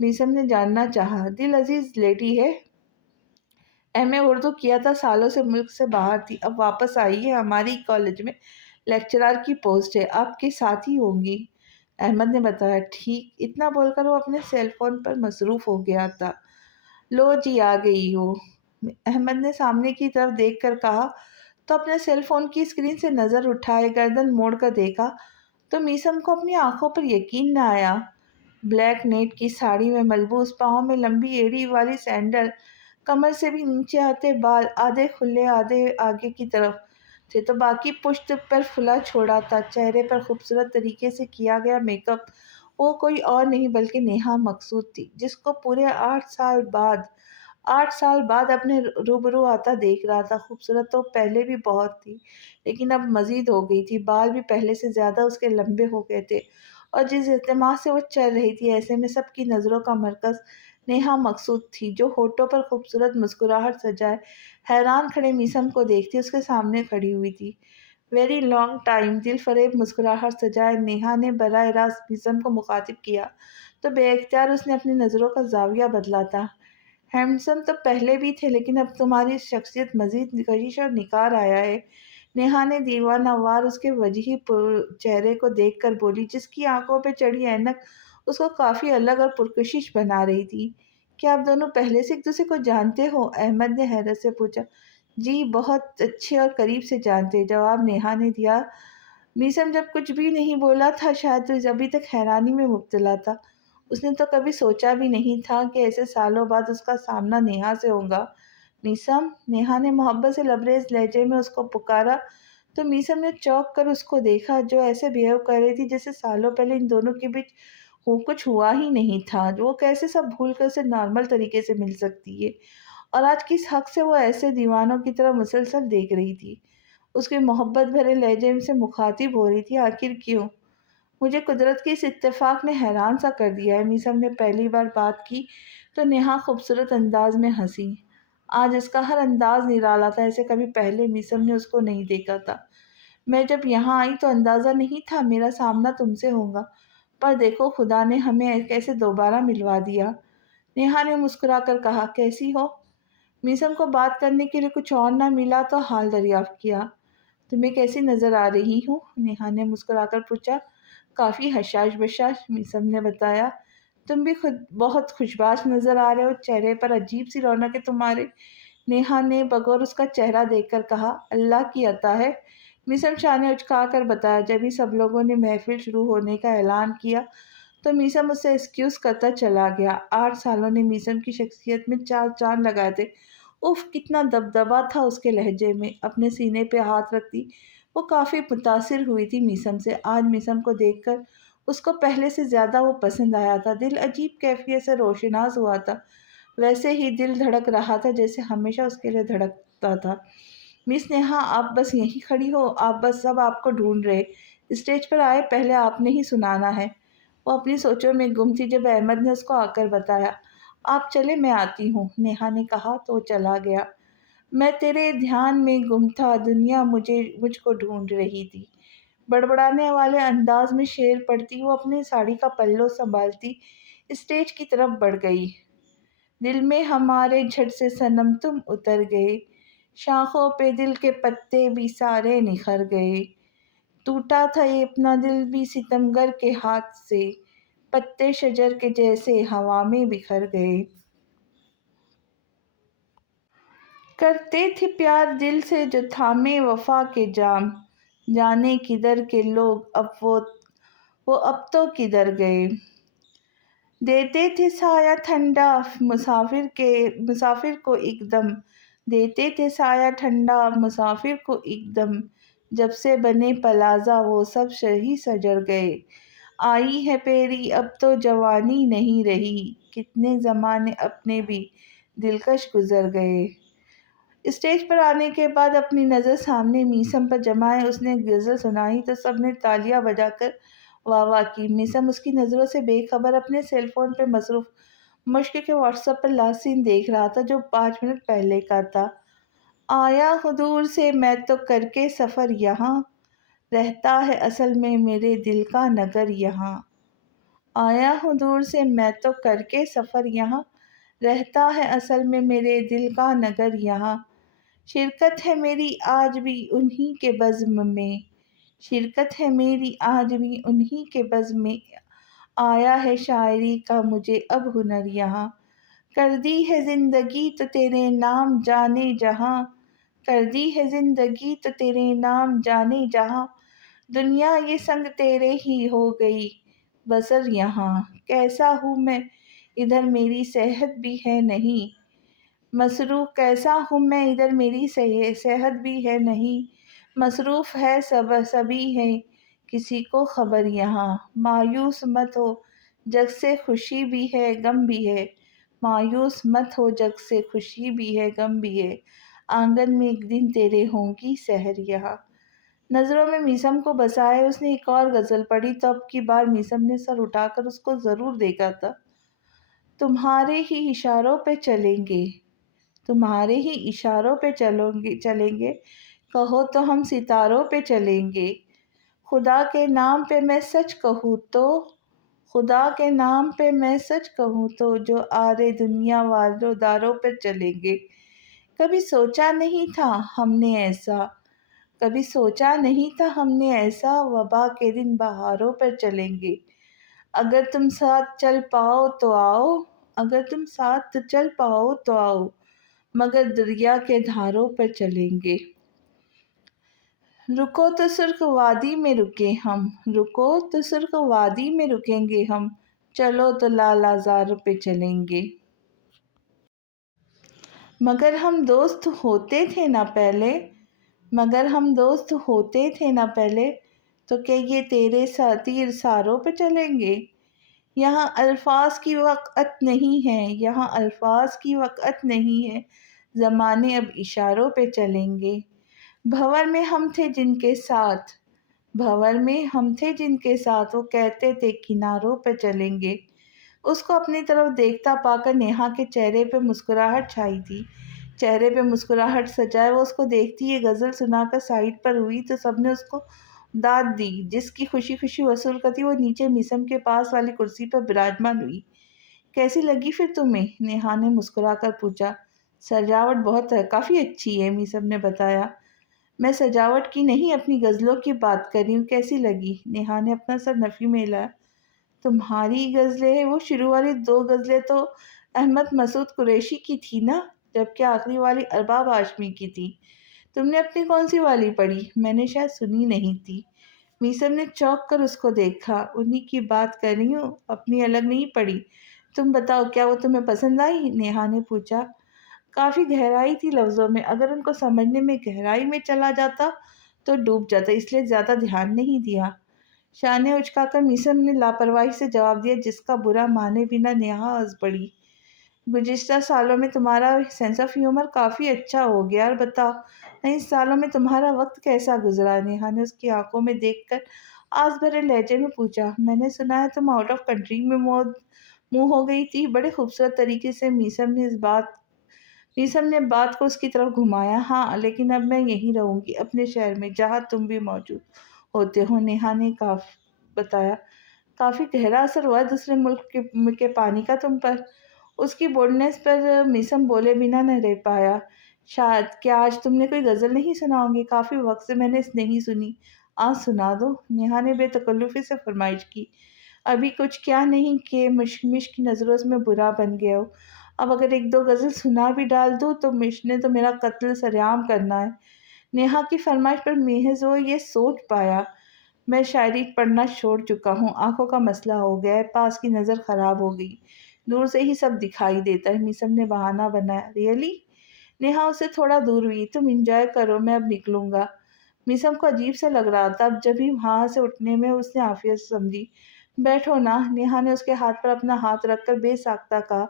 میسم نے جاننا چاہا۔ دل عزیز لیڈی ہے، ایم اے اردو کیا تھا، سالوں سے ملک سے باہر تھی، اب واپس آئی ہے، ہماری کالج میں لیکچرار کی پوسٹ ہے، آپ کے ساتھ ہی ہوں گی، احمد نے بتایا۔ ٹھیک، اتنا بول کر وہ اپنے سیل فون پر مصروف ہو گیا تھا۔ لو جی آ گئی ہو، احمد نے سامنے کی طرف دیکھ کر کہا تو اپنے سیل فون کی اسکرین سے نظر اٹھائے، گردن موڑ کر دیکھا تو میسم کو اپنی آنکھوں پر یقین نہ آیا۔ بلیک نیٹ کی ساڑی میں ملبوس، پاؤں میں لمبی ایڑی والی سینڈل، کمر سے بھی نیچے آتے بال آدھے کھلے آدھے آگے کی طرف تھے تو باقی پشت پر کھلا چھوڑا تھا، چہرے پر خوبصورت طریقے سے کیا گیا میک اپ۔ وہ کوئی اور نہیں بلکہ نیہا مقصود تھی، جس کو پورے 8 سال بعد اپنے روبرو آتا دیکھ رہا تھا۔ خوبصورت تو پہلے بھی بہت تھی، لیکن اب مزید ہو گئی تھی، بال بھی پہلے سے زیادہ اس کے لمبے ہو گئے تھے، اور جس اعتماد سے وہ چل رہی تھی، ایسے میں سب کی نظروں کا مرکز नेहा मकसूद थी, जो होठों पर खूबसूरत मुस्कुराहट सजाए हैरान खड़े मीसम को देखती उसके सामने खड़ी हुई थी। Very long time. दिल फरेब मुस्कुराहट सजाए नेहा ने बराह रास्त मीसम को मुखातिब किया, तो बेख्तियार उसने अपनी नज़रों का जाविया बदला था। हैंडसम तो पहले भी थे, लेकिन अब तुम्हारी शख्सियत मजीद कशिश और निखार आया है। नेहा ने दीवानावार उसके वजही चेहरे को देखकर बोली, जिसकी आंखों पे चढ़ी ऐनक उसको काफी अलग और पुरकशिश बना रही थी। क्या आप दोनों पहले से एक दूसरे को जानते हो? अहमद ने हैरत से पूछा। जी, बहुत अच्छे और करीब से जानते, जवाब नेहा ने दिया। मीसम जब कुछ भी नहीं बोला था, शायद तो अभी तक हैरानी में मुब्तला था। उसने तो कभी सोचा भी नहीं था कि ऐसे सालों बाद उसका सामना नेहा से होगा। मीसम, नेहा ने मोहब्बत से लबरेज लहजे में उसको पुकारा, तो मीसम ने चौंक कर उसको देखा, जो ऐसे बिहेव कर रही थी जैसे सालों पहले इन दोनों के बीच कुछ हुआ ही नहीं था। जो वो कैसे सब भूल कर उसे नॉर्मल तरीके से मिल सकती है, और आज किस हक से वो ऐसे दीवानों की तरह मुसलसल देख रही थी। उसके मोहब्बत भरे लहजे से मुखातिब हो रही थी। आखिर क्यों? मुझे कुदरत के इस इत्तेफाक ने हैरान सा कर दिया है। मीसम ने पहली बार बात की तो नेहा खूबसूरत अंदाज में हंसी। आज इसका हर अंदाज निराला था, ऐसे कभी पहले मीसम ने उसको नहीं देखा था। मैं जब यहाँ आई तो अंदाज़ा नहीं था मेरा सामना तुमसे होगा, पर देखो खुदा ने हमें कैसे दोबारा मिलवा दिया। नेहा ने मुस्कुराकर कहा, कैसी हो? मीसम को बात करने के लिए कुछ और ना मिला तो हाल दरियाफ्त किया। तुम्हें कैसी नज़र आ रही हूँ? नेहा ने मुस्कुराकर पूछा। काफ़ी हशाश बशाश, मीसम ने बताया। तुम भी खुद बहुत खुशबाश नज़र आ रहे हो, चेहरे पर अजीब सी रौनक है तुम्हारे। नेहा ने बगौर उसका चेहरा देखकर कहा, अल्लाह की अता है। मीसम शाह ने उचका कर बताया। जब ही सब लोगों ने महफिल शुरू होने का ऐलान किया तो मीसम उससे एक्सक्यूज़ करता चला गया। 8 सालों ने मीसम की शख्सियत में चार चांद लगाए थे। उफ़! कितना दबदबा था उसके लहजे में। अपने सीने पे हाथ रखती वो काफ़ी मुतासिर हुई थी मीसम से। आज मीसम को देखकर उसको पहले से ज़्यादा वो पसंद आया था। दिल अजीब कैफियत से रोशनास हुआ था। वैसे ही दिल धड़क रहा था जैसे हमेशा उसके लिए धड़कता था। मिस नेहा, आप बस यहीं खड़ी हो, आप बस, सब आपको ढूंढ रहे। स्टेज पर आए, पहले आपने ही सुनाना है। वो अपनी सोचों में गुम थी जब अहमद ने उसको आकर बताया। आप चले, मैं आती हूँ, नेहा ने कहा तो वो चला गया। मैं तेरे ध्यान में गुम था, दुनिया मुझको ढूंढ रही थी। बड़बड़ाने वाले अंदाज में शेर पढ़ती वो अपनी साड़ी का पल्लो संभालती स्टेज की तरफ बढ़ गई। दिल में हमारे झट से सनम तुम उतर गए, शाखों पे दिल के पत्ते भी सारे निखर गए। टूटा था ये अपना दिल भी सितमगर के हाथ से, पत्ते शजर के जैसे हवा में बिखर गए। करते थे प्यार दिल से जो थामे वफा के जाम, जाने किधर के लोग अब वो अब तो किधर गए। देते थे साया ठंडा मुसाफिर को एकदम, देते थे साया ठंडा मुसाफिर को एकदम। जब से बने पलाजा वो सब शही सजर गए। आई है पेरी अब तो जवानी नहीं रही, कितने ज़माने अपने भी दिलकश गुजर गए। स्टेज पर आने के बाद अपनी नज़र सामने मीसम पर जमाए उसने गज़ल सुनाई तो सबने तालियां बजाकर वाह वाह की। मीसम उसकी नज़रों से बेखबर अपने सेल फोन पर मसरूफ़ मुश्क के व्हाट्सएप पर लास्ट सीन देख रहा था, जो 5 मिनट पहले का था। आया हूँ दूर से मैं तो करके सफ़र यहाँ, रहता है असल में मेरे दिल का नगर यहाँ। आया हूँ दूर से मैं तो करके सफ़र यहाँ, रहता है असल में मेरे दिल का नगर यहाँ। शिरकत है मेरी आज भी उन्हीं के बज़्म में, शिरकत है मेरी आज भी उन्हीं के बज़्म में। आया है शायरी का मुझे अब हुनर यहाँ, कर दी है ज़िंदगी तो तेरे नाम जाने जहाँ, कर दी है ज़िंदगी तो तेरे नाम जाने जहाँ। दुनिया ये संग तेरे ही हो गई बसर यहाँ। कैसा हूँ मैं इधर मेरी सेहत भी है नहीं, मसरूफ़ कैसा हूँ मैं इधर मेरी सेहत भी है नहीं। मसरूफ़ है सब सभी है किसी को खबर यहाँ। मायूस मत हो जग से खुशी भी है गम भी है, मायूस मत हो जग से खुशी भी है गम भी है। आंगन में एक दिन तेरे होंगी सहर यहाँ। नज़रों में मीसम को बसाए उसने एक और गज़ल पढ़ी, तो अब की बार मीसम ने सर उठाकर उसको ज़रूर देखा था। تمہارے ہی اشاروں پہ چلیں گے، تمہارے ہی اشاروں پہ چلیں گے، کہو تو ہم ستاروں پہ چلیں گے، خدا کے نام پہ میں سچ کہوں تو، خدا کے نام پہ میں سچ کہوں تو، جو آرے دنیا والوں داروں پہ چلیں گے۔ کبھی سوچا نہیں تھا ہم نے ایسا، کبھی سوچا نہیں تھا ہم نے ایسا، وبا کے دن بہاروں پر چلیں گے۔ اگر تم ساتھ چل پاؤ تو آؤ، اگر تم ساتھ چل پاؤ تو آؤ، مگر دریا کے دھاروں پر چلیں گے۔ رکو تو سرخ وادی میں رکیں ہم، رکو تو سرخ وادی میں رکیں گے ہم، چلو تو لال آزار پہ چلیں گے۔ مگر ہم دوست ہوتے تھے نہ پہلے، مگر ہم دوست ہوتے تھے نہ پہلے، تو کہ یہ تیرے تیر ساروں پہ چلیں گے۔ یہاں الفاظ کی وقعت نہیں ہے، یہاں الفاظ کی وقعت نہیں ہے، زمانے اب اشاروں پہ چلیں گے۔ بھنور میں ہم تھے جن کے ساتھ، بھنور میں ہم تھے جن کے ساتھ، وہ کہتے تھے کناروں پہ چلیں گے۔ اس کو اپنی طرف دیکھتا پا کر نیہا کے چہرے پہ مسکراہٹ چھائی تھی، چہرے پہ مسکراہٹ سجائے وہ اس کو دیکھتی یہ غزل سنا کر سائیڈ پر ہوئی تو سب نے اس کو داد دی۔ جس کی خوشی خوشی وصول کرتی وہ نیچے میسم کے پاس والی کرسی پر براجمان ہوئی۔ کیسی لگی پھر تمہیں؟ نیہا نے مسکرا کر پوچھا۔ سجاوٹ بہت ہے، کافی اچھی ہے، میسم نے بتایا۔ میں سجاوٹ کی نہیں اپنی غزلوں کی بات کر رہی ہوں، کیسی لگی؟ نیہا نے اپنا سر نفی میں ہلایا۔ تمہاری غزلیں، وہ شروع والی 2 غزلیں تو احمد مسعود قریشی کی تھی نا، جبکہ آخری والی ارباب ہاشمی کی تھی۔ تم نے اپنی کون سی والی پڑھی؟ میں نے شاید سنی نہیں تھی۔ میسم نے چونک کر اس کو دیکھا۔ انہی کی بات کر رہی ہوں، اپنی الگ نہیں پڑھی۔ تم بتاؤ کیا وہ تمہیں پسند آئی؟ نیہا نے پوچھا۔ کافی گہرائی تھی لفظوں میں، اگر ان کو سمجھنے میں گہرائی میں چلا جاتا تو ڈوب جاتا، اس لیے زیادہ دھیان نہیں دیا۔ شانے اچکا کر میسم نے لاپرواہی سے جواب دیا، جس کا برا مانے بنا نیہا ہنس پڑی۔ گزشتہ سالوں میں تمہارا سینس آف ہیومر کافی اچھا ہو گیا، اور بتاؤ ان سالوں میں تمہارا وقت کیسا گزرا؟ نیہا نے اس کی آنکھوں میں دیکھ کر آس بھرے لہجے میں پوچھا۔ میں نے سنا ہے تم آؤٹ آف کنٹری میں موو ہو گئی تھی۔ بڑے خوبصورت طریقے سے میسم نے بات کو اس کی طرف گھمایا۔ ہاں، لیکن اب میں یہیں رہوں گی، اپنے شہر میں، جہاں تم بھی موجود ہوتے ہو، نیہا نے بتایا۔ کافی گہرا اثر ہوا ہے دوسرے ملک کے پانی کا تم پر۔ اس کی بولڈنس پر میسم بولے بنا نہ رہ پایا۔ شاید، کیا آج تم نے کوئی غزل نہیں سناؤ گی؟ کافی وقت سے میں نے نہیں سنی، آج سنا دو، نیہا نے بے تکلفی سے فرمائش کی۔ ابھی کچھ کیا نہیں کہ مشک کی نظروں میں برا بن گیا ہو، اب اگر 1-2 غزل سنا بھی ڈال دوں تو مش نے تو میرا قتل سرعام کرنا ہے۔ نیہا کی فرمائش پر محض وہ یہ سوچ پایا، میں شاعری پڑھنا چھوڑ چکا ہوں، آنکھوں کا مسئلہ ہو گیا ہے، پاس کی نظر خراب ہو گئی، دور سے ہی سب دکھائی دیتا ہے۔ میسم نے بہانہ بنایا۔ ریئلی؟ نیہا اسے تھوڑا دور ہوئی۔ تم انجوائے کرو، میں اب نکلوں گا۔ میسم کو عجیب سا لگ رہا تھا، اب جب ہی وہاں سے اٹھنے میں اس نے عافیت سمجھی۔ بیٹھو نا، نیہا نے اس کے ہاتھ پر اپنا ہاتھ رکھ کر بے ساختہ کہا۔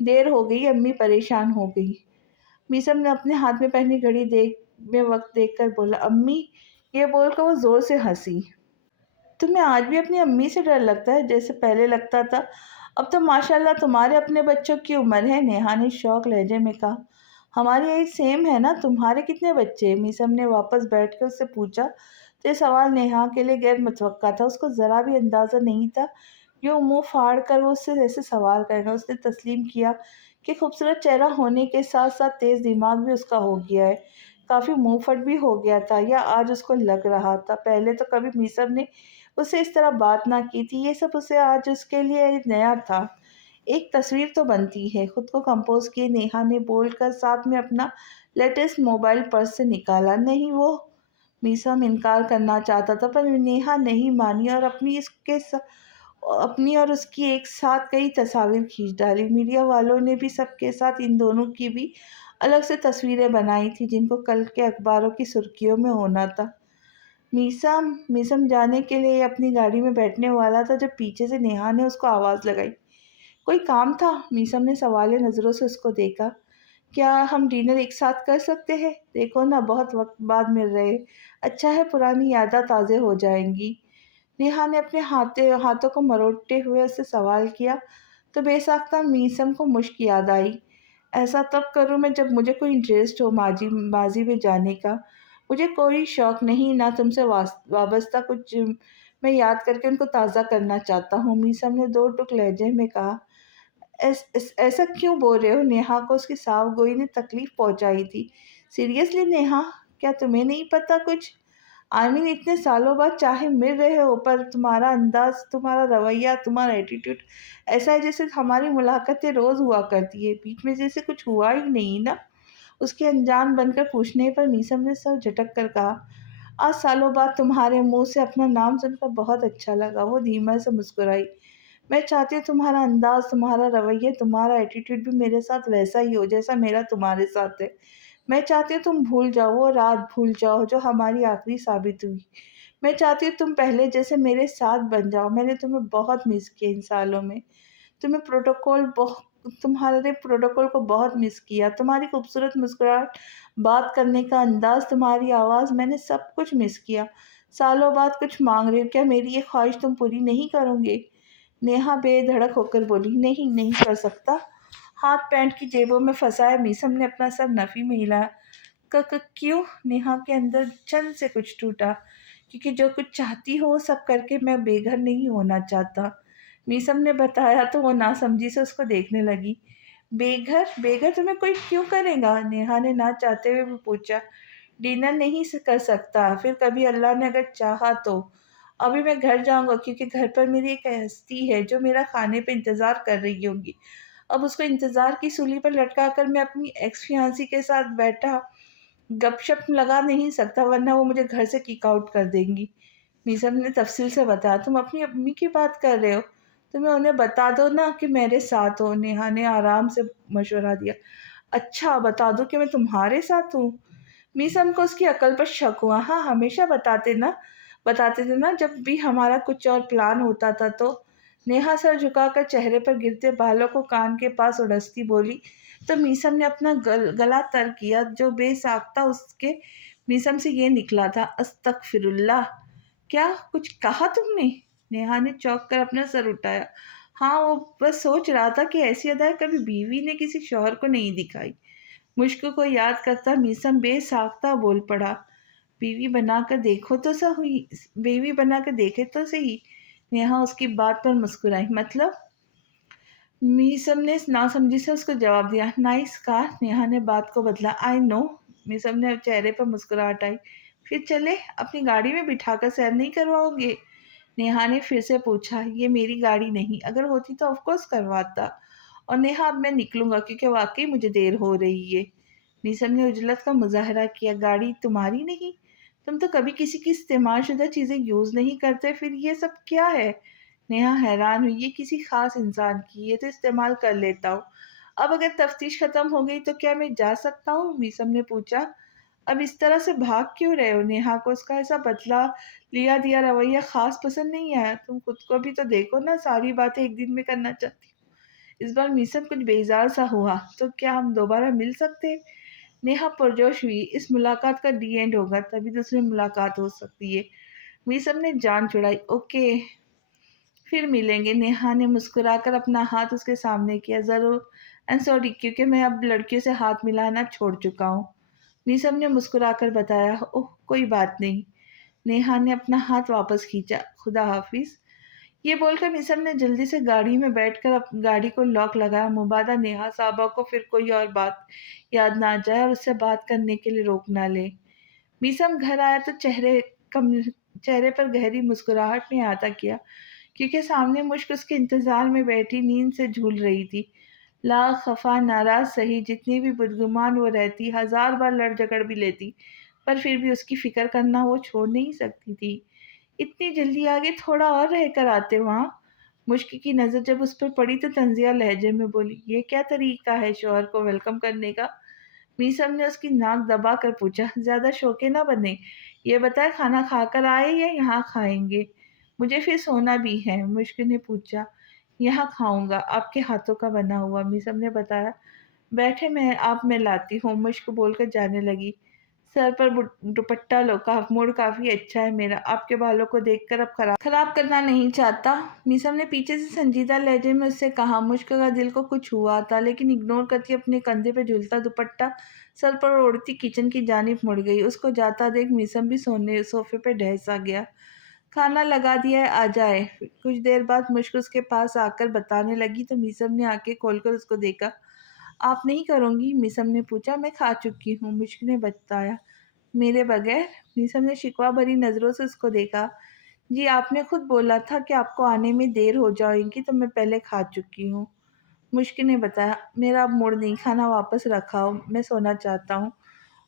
دیر ہو گئی، امی پریشان ہو گئی۔ میسم نے اپنے ہاتھ میں پہنی گھڑی میں وقت دیکھ کر بولا۔ امی؟ یہ بول کر وہ زور سے ہنسی۔ تمہیں آج بھی اپنی امی سے ڈر لگتا ہے جیسے پہلے لگتا تھا؟ اب تو ماشاءاللہ تمہارے اپنے بچوں کی عمر ہے، نیہا نے شوق لہجے میں کہا۔ ہماری ایج سیم ہے نا، تمہارے کتنے بچے؟ میسم نے واپس بیٹھ کر اس سے پوچھا تو یہ سوال نیہا کے لیے غیر متوقع تھا، اس کو ذرا بھی اندازہ نہیں تھا یوں منہ پھاڑ کر وہ اس سے ایسے سوال کرے گا۔ اس نے تسلیم کیا کہ خوبصورت چہرہ ہونے کے ساتھ ساتھ تیز دماغ بھی اس کا ہو گیا ہے، کافی منہ پھٹ بھی ہو گیا تھا، یا آج اس کو لگ رہا تھا۔ پہلے تو کبھی میسم نے اس سے اس طرح بات نہ کی تھی، یہ سب اسے آج اس کے لیے نیا تھا۔ ایک تصویر تو بنتی ہے، خود کو کمپوز کیے نیہا نے بول کر ساتھ میں اپنا لیٹسٹ موبائل پرس سے نکالا۔ نہیں وہ، میسم انکار کرنا چاہتا تھا پر نیہا نہیں مانی اور اپنی اور اس کی ایک ساتھ کئی تصاویر کھینچ ڈالی۔ میڈیا والوں نے بھی سب کے ساتھ ان دونوں کی بھی الگ سے تصویریں بنائی تھی جن کو کل کے اخباروں کی سرخیوں میں ہونا تھا۔ میسم جانے کے لیے اپنی گاڑی میں بیٹھنے والا تھا جب پیچھے سے نیہا نے اس کو آواز لگائی۔ کوئی کام تھا؟ میسم نے سوالیہ نظروں سے اس کو دیکھا۔ کیا ہم ڈنر ایک ساتھ کر سکتے ہیں؟ دیکھو نا، بہت وقت بعد مل رہے، اچھا ہے پرانی یادیں تازہ ہو جائیں گی۔ نیہا نے اپنے ہاتھوں کو مروڑتے ہوئے اس سے سوال کیا۔ تو بے ساختہ میسم کو مشک یاد آئی۔ ایسا تب کروں میں جب مجھے کوئی انٹرسٹ ہو ماضی میں جانے کا۔ مجھے کوئی شوق نہیں، نہ تم سے وابستہ کچھ میں یاد کر کے ان کو تازہ کرنا چاہتا ہوں۔ میسم نے دو ٹک لہجے میں کہا۔ ایسا کیوں بول رہے ہو؟ نیہا کو اس کی صاف گوئی نے تکلیف پہنچائی تھی۔ سیریسلی نیہا، کیا تمہیں نہیں پتا کچھ؟ اتنے سالوں بعد چاہے مل رہے ہو، پر تمہارا انداز، تمہارا رویہ، تمہارا ایٹیٹیوڈ ایسا ہے جیسے ہماری ملاقاتیں روز ہوا کرتی ہے، بیچ میں جیسے کچھ ہوا ہی نہیں نا۔ اس کے انجان بن کر پوچھنے پر میسم نے سر جھٹک کر کہا، آج سالوں بعد تمہارے منہ سے اپنا نام سن کر بہت اچھا لگا۔ وہ دھیمے سے مسکرائی۔ میں چاہتی ہوں تمہارا انداز، تمہارا رویہ، تمہارا ایٹیٹیوڈ بھی میرے ساتھ ویسا ہی ہو جیسا میرا تمہارے ساتھ ہے۔ میں چاہتی ہوں تم بھول جاؤ، وہ رات بھول جاؤ جو ہماری آخری ثابت ہوئی۔ میں چاہتی ہوں تم پہلے جیسے میرے ساتھ بن جاؤ۔ میں نے تمہیں بہت مس کیا ان سالوں میں۔ تمہارے پروٹوکول کو بہت مس کیا، تمہاری خوبصورت مسکراہٹ، بات کرنے کا انداز، تمہاری آواز، میں نے سب کچھ مس کیا۔ سالوں بعد کچھ مانگ رہے ہو، کیا میری یہ خواہش تم پوری نہیں کرو گے؟ نیہا بے دھڑک ہو کر بولی، نہیں کر سکتا۔ ہاتھ پینٹ کی جیبوں میں پھنسائے میسم نے اپنا سر نفی میں ہلایا۔ کیوں؟ نیہا کے اندر چن سے کچھ ٹوٹا۔ کیونکہ جو کچھ چاہتی ہو وہ سب کر کے میں بے گھر نہیں ہونا چاہتا، میسم نے بتایا تو وہ ناسمجھی سے اس کو دیکھنے لگی۔ بے گھر تمہیں کوئی کیوں کرے گا؟ نیہا نے نہ چاہتے ہوئے بھی پوچھا۔ ڈنر نہیں کر سکتا، پھر کبھی اللہ نے اگر چاہا تو۔ ابھی میں گھر جاؤں گا کیونکہ گھر پر میری ایک ہستی ہے جو میرا کھانے پہ انتظار کر رہی ہوگی۔ اب اس کو انتظار کی سولی پر لٹکا کر میں اپنی ایکس فیانسی کے ساتھ بیٹھا گپ شپ لگا نہیں سکتا، ورنہ وہ مجھے گھر سے کک آؤٹ کر دیں گی۔ میسم نے تفصیل سے بتایا۔ تم اپنی امی کی بات کر رہے ہو؟ تمہیں انہیں بتا دو نا کہ میرے ساتھ ہو، نیہا نے آرام سے مشورہ دیا۔ اچھا بتا دو کہ میں تمہارے ساتھ ہوں؟ میسم کو اس کی عقل پر شک ہوا۔ ہاں ہمیشہ بتاتے تھے نا جب بھی ہمارا کچھ اور پلان ہوتا تھا تو۔ نیہا سر جھکا کر چہرے پر گرتے بالوں کو کان کے پاس اڑستی بولی۔ تو میسم نے اپنا گلا تر کیا، جو بے ساختہ اس کے میسم سے یہ نکلا تھا، استغفر اللہ۔ کیا کچھ کہا تم نے؟ نیہا نے چونک کر اپنا سر اٹھایا۔ ہاں، وہ بس سوچ رہا تھا کہ ایسی ادائیں کبھی بیوی نے کسی شوہر کو نہیں دکھائی۔ مشک کو یاد کرتا میسم بے ساختہ بول پڑا۔ بیوی بنا کر دیکھے تو صحیح۔ نیہا اس کی بات پر مسکرائی۔ مطلب؟ میسم نے ناسمجھی سے اس کو جواب دیا۔ نائس کار، نیہا نے بات کو بدلا۔ آئی نو، میسم نے چہرے پر مسکراہٹ آئی۔ پھر چلے؟ اپنی گاڑی میں بٹھا کر سیر نہیں کرواؤ گے؟ نیہا نے پھر سے پوچھا۔ یہ میری گاڑی نہیں، اگر ہوتی تو آف کورس کرواتا۔ اور نیہا اب میں نکلوں گا کیونکہ واقعی مجھے دیر ہو رہی ہے۔ میسم نے عجلت کا مظاہرہ کیا۔ گاڑی تمہاری نہیں؟ تم تو کبھی کسی کی استعمال شدہ چیزیں یوز نہیں کرتے، پھر یہ سب کیا ہے؟ نیہا حیران ہوئی۔ یہ کسی خاص انسان کی، یہ تو استعمال کر لیتا ہوں۔ اب اگر تفتیش ختم ہو گئی تو کیا میں جا سکتا ہوں؟ میسم نے پوچھا۔ اب اس طرح سے بھاگ کیوں رہے ہو؟ نیہا کو اس کا ایسا بدلا لیا دیا رویہ خاص پسند نہیں آیا۔ تم خود کو بھی تو دیکھو نا، ساری باتیں ایک دن میں کرنا چاہتی ہوں۔ اس بار میسم کچھ بیزار سا ہوا۔ تو کیا ہم دوبارہ مل سکتے؟ نیہا پرجوش ہوئی۔ اس ملاقات کا ڈی اینڈ ہوگا، تبھی دوسری ملاقات ہو سکتی ہے۔ میسم نے جان چھڑائی۔ اوکے، پھر ملیں گے۔ نیہا نے مسکرا کر اپنا ہاتھ اس کے سامنے کیا۔ ضرور، اینڈ سوری، کیونکہ میں اب لڑکیوں سے ہاتھ ملانا چھوڑ چکا ہوں۔ میسم نے مسکرا کر بتایا۔ اوہ، کوئی بات نہیں۔ نیہا نے اپنا ہاتھ واپس کھینچا۔ خدا حافظ۔ یہ بول کر میسم نے جلدی سے گاڑی میں بیٹھ کر گاڑی کو لاک لگایا، مبادا نیہا صاحبہ کو پھر کوئی اور بات یاد نہ آ جائے اور اس سے بات کرنے کے لیے روک نہ لے۔ میسم گھر آیا تو چہرے پر گہری مسکراہٹ نے احاطہ کیا، کیونکہ سامنے مشک اس کے انتظار میں بیٹھی نیند سے جھول رہی تھی۔ لاغ، خفا، ناراض سہی، جتنی بھی بدگمان وہ رہتی، ہزار بار لڑ جھگڑ بھی لیتی، پر پھر بھی اس کی فکر کرنا وہ چھوڑ نہیں سکتی تھی۔ اتنی جلدی آگے، تھوڑا اور رہ کر آتے وہاں۔ مشک کی نظر جب اس پر پڑی تو طنزیہ لہجے میں بولی، یہ کیا طریقہ ہے شوہر کو ویلکم کرنے کا؟ میسم نے اس کی ناک دبا کر پوچھا۔ زیادہ شوقے نہ بنے، یہ بتائے کھانا کھا کر آئے یا یہاں کھائیں گے؟ مجھے پھر سونا بھی ہے، مشک نے پوچھا۔ یہاں کھاؤں گا، آپ کے ہاتھوں کا بنا ہوا، میسم نے بتایا۔ بیٹھے، میں لاتی ہوں، مشک بول کر جانے لگی۔ सर पर दुपट्टा लो, मूड काफ़ी अच्छा है मेरा, आपके बालों को देखकर अब खराब करना नहीं चाहता। मीसम ने पीछे से संजीदा लहजे में उससे कहा। मुश्क का दिल को कुछ हुआ था, लेकिन इग्नोर करती अपने कंधे पे झूलता दुपट्टा सर पर ओढ़ती किचन की जानिब मुड़ गई। उसको जाता देख मीसम भी सोफे पे ढह सा गया। खाना लगा दिया है, आ जाए। कुछ देर बाद मुश्क उसके पास आकर बताने लगी तो मीसम ने आंखें खोलकर उसको देखा। आप नहीं करोगी? मीसम ने पूछा। मैं खा चुकी हूँ, मुश्क ने बताया। मेरे बगैर? मीसम ने शिकवा भरी नज़रों से उसको देखा। जी, आपने खुद बोला था कि आपको आने में देर हो जाएगी, तो मैं पहले खा चुकी हूँ, मुश्क ने बताया। मेरा अब मूड नहीं, खाना वापस रखाओ, मैं सोना चाहता हूँ।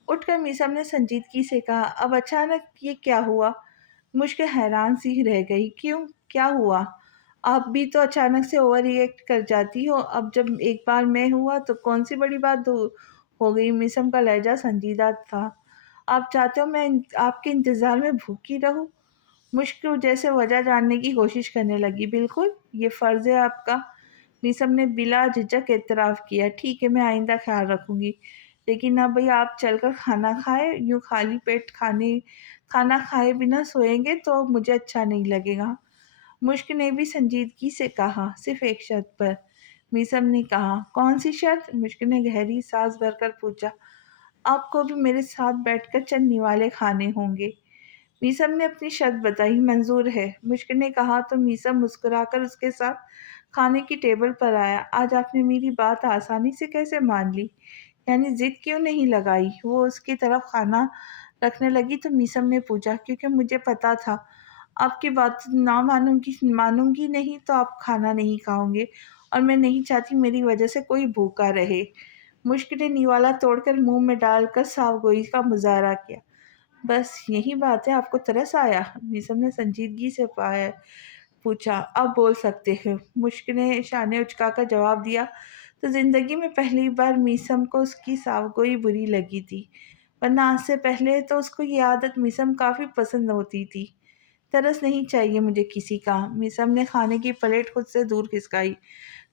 उठकर मीसम ने संजीदगी से कहा। अब अचानक ये क्या हुआ? मुश्क हैरान सी रह गई। क्यों, क्या हुआ? आप भी तो अचानक से ओवर रिएक्ट कर जाती हो। अब जब एक बार मैं हुआ तो कौन सी बड़ी बात हो गई? मीसम का लहजा संजीदा था। आप चाहते हो मैं आपके इंतज़ार में भूखी रहूं? मुश्क जैसे वजह जानने की कोशिश करने लगी। बिल्कुल, ये फ़र्ज़ है आपका। मीसम ने बिला झिझक एतराफ़ किया। ठीक है, मैं आइंदा ख्याल रखूंगी। लेकिन अब भई आप चलकर खाना खाएं, यूँ खाली पेट खाना खाए बिना सोएंगे तो मुझे अच्छा नहीं लगेगा। मुश्क ने भी संजीदगी से कहा। सिर्फ एक शर्त पर, मीसम ने कहा। कौन सी शर्त? मुश्क ने गहरी सांस भरकर पूछा। आपको भी मेरे साथ बैठकर चंद निवाले खाने होंगे। मीसम ने अपनी शर्त बताई। मंजूर है, मुश्क ने कहा तो मीसम मुस्कुराकर उसके साथ खाने की टेबल पर आया। आज आपने मेरी बात आसानी से कैसे मान ली? यानी जिद क्यों नहीं लगाई? वो उसकी तरफ खाना रखने लगी तो मीसम ने पूछा। क्योंकि मुझे पता था आपकी बात ना मानूंगी नहीं तो आप खाना नहीं खाओगे, और मैं नहीं चाहती मेरी वजह से कोई भूखा रहे। मुश्क ने निवाला तोड़कर मुंह में डालकर सावगोई का मुजाहरा किया। बस यही बात है, आपको तरस आया? मीसम ने संजीदगी से पूछा। अब बोल सकते हैं, मुश्क ने शाने उचकाकर जवाब दिया। तो जिंदगी में पहली बार मीसम को उसकी सावगोई बुरी लगी थी, वरना आज से पहले तो उसको ये आदत मीसम काफ़ी पसंद होती थी। तरस नहीं चाहिए मुझे किसी का। मीसम ने खाने की प्लेट खुद से दूर खिसकाई।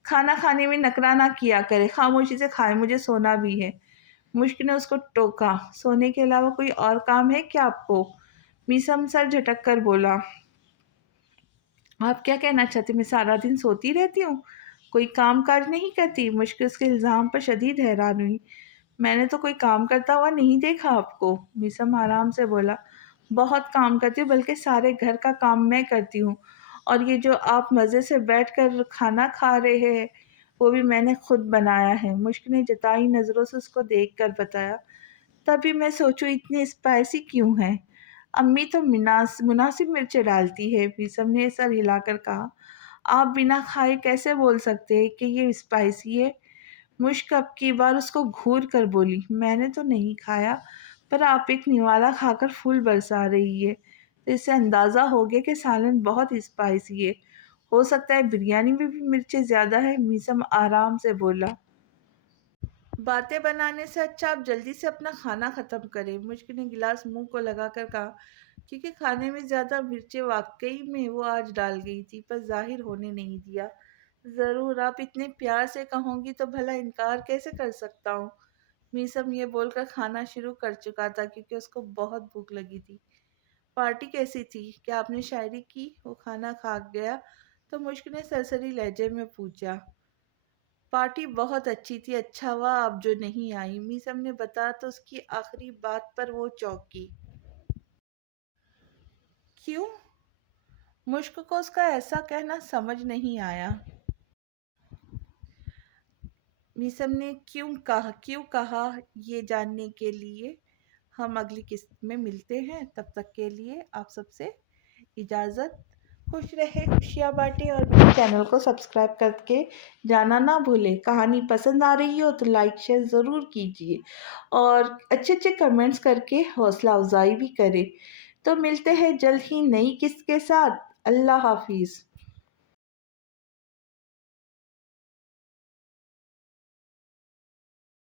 खाना खाने में नखरा किया करे, खामोशी से खाए, मुझे सोना भी है। मुश्क ने उसको टोका। सोने के अलावा कोई और काम है क्या आपको? मीसम सर झटक कर बोला। आप क्या कहना चाहते? मैं सारा दिन सोती रहती हूँ, कोई काम काज नहीं करती? मुश्क उसके इल्ज़ाम पर शदीद हैरान हुई। मैंने तो कोई काम करता हुआ नहीं देखा आपको, मीसम आराम से बोला। बहुत काम करती हूँ, बल्कि सारे घर का काम मैं करती हूँ। और ये जो आप मज़े से बैठकर खाना खा रहे हैं, वो भी मैंने खुद बनाया है, मुश्क ने जताई नज़रों से उसको देखकर बताया। तभी मैं सोचूं इतनी स्पाइसी क्यों है? अम्मी तो मुनासिब मिर्चें डालती है, मीसम ने सर हिलाकर कहा। आप बिना खाए कैसे बोल सकते हैं कि ये स्पाइसी है? मुश्क अब की बार उसको घूर कर बोली। मैंने तो नहीं खाया, पर आप एक निवाला खाकर फूल बरसा रही है, तो इससे अंदाज़ा हो गया कि सालन बहुत स्पाइसी है। हो सकता है बिरयानी में भी मिर्चें ज़्यादा है, मीसम आराम से बोला। बातें बनाने से अच्छा आप जल्दी से अपना खाना ख़त्म करें, मुश्क ने गिलास मुंह को लगाकर कहा। क्योंकि खाने में ज़्यादा मिर्चें वाकई में वो आज डाल गई थी, पर ज़ाहिर होने नहीं दिया। ज़रूर, आप इतने प्यार से कहोगी तो भला इनकार कैसे कर सकता हूँ? मीसम ये बोलकर खाना शुरू कर चुका था, क्योंकि उसको बहुत भूख लगी थी। पार्टी कैसी थी? क्या आपने शायरी की? वो खाना खा गया तो मुश्क ने सरसरी लहजे में पूछा। पार्टी बहुत अच्छी थी, अच्छा हुआ आप जो नहीं आई, मीसम ने बताया तो उसकी आखिरी बात पर वो चौंकी। क्यों? मुश्क को उसका ऐसा कहना समझ नहीं आया। मीसम ने क्यों कहा ये जानने के लिए हम अगली किस्त में मिलते हैं। तब तक के लिए आप सबसे इजाज़त। खुश रहे, खुशियाँ बांटे, और मेरे चैनल को सब्सक्राइब करके जाना ना भूलें। कहानी पसंद आ रही हो तो लाइक शेयर ज़रूर कीजिए, और अच्छे अच्छे कमेंट्स करके हौसला अफजाई भी करें। तो मिलते हैं जल्द ही नई किस्त के साथ। अल्लाह हाफिज़।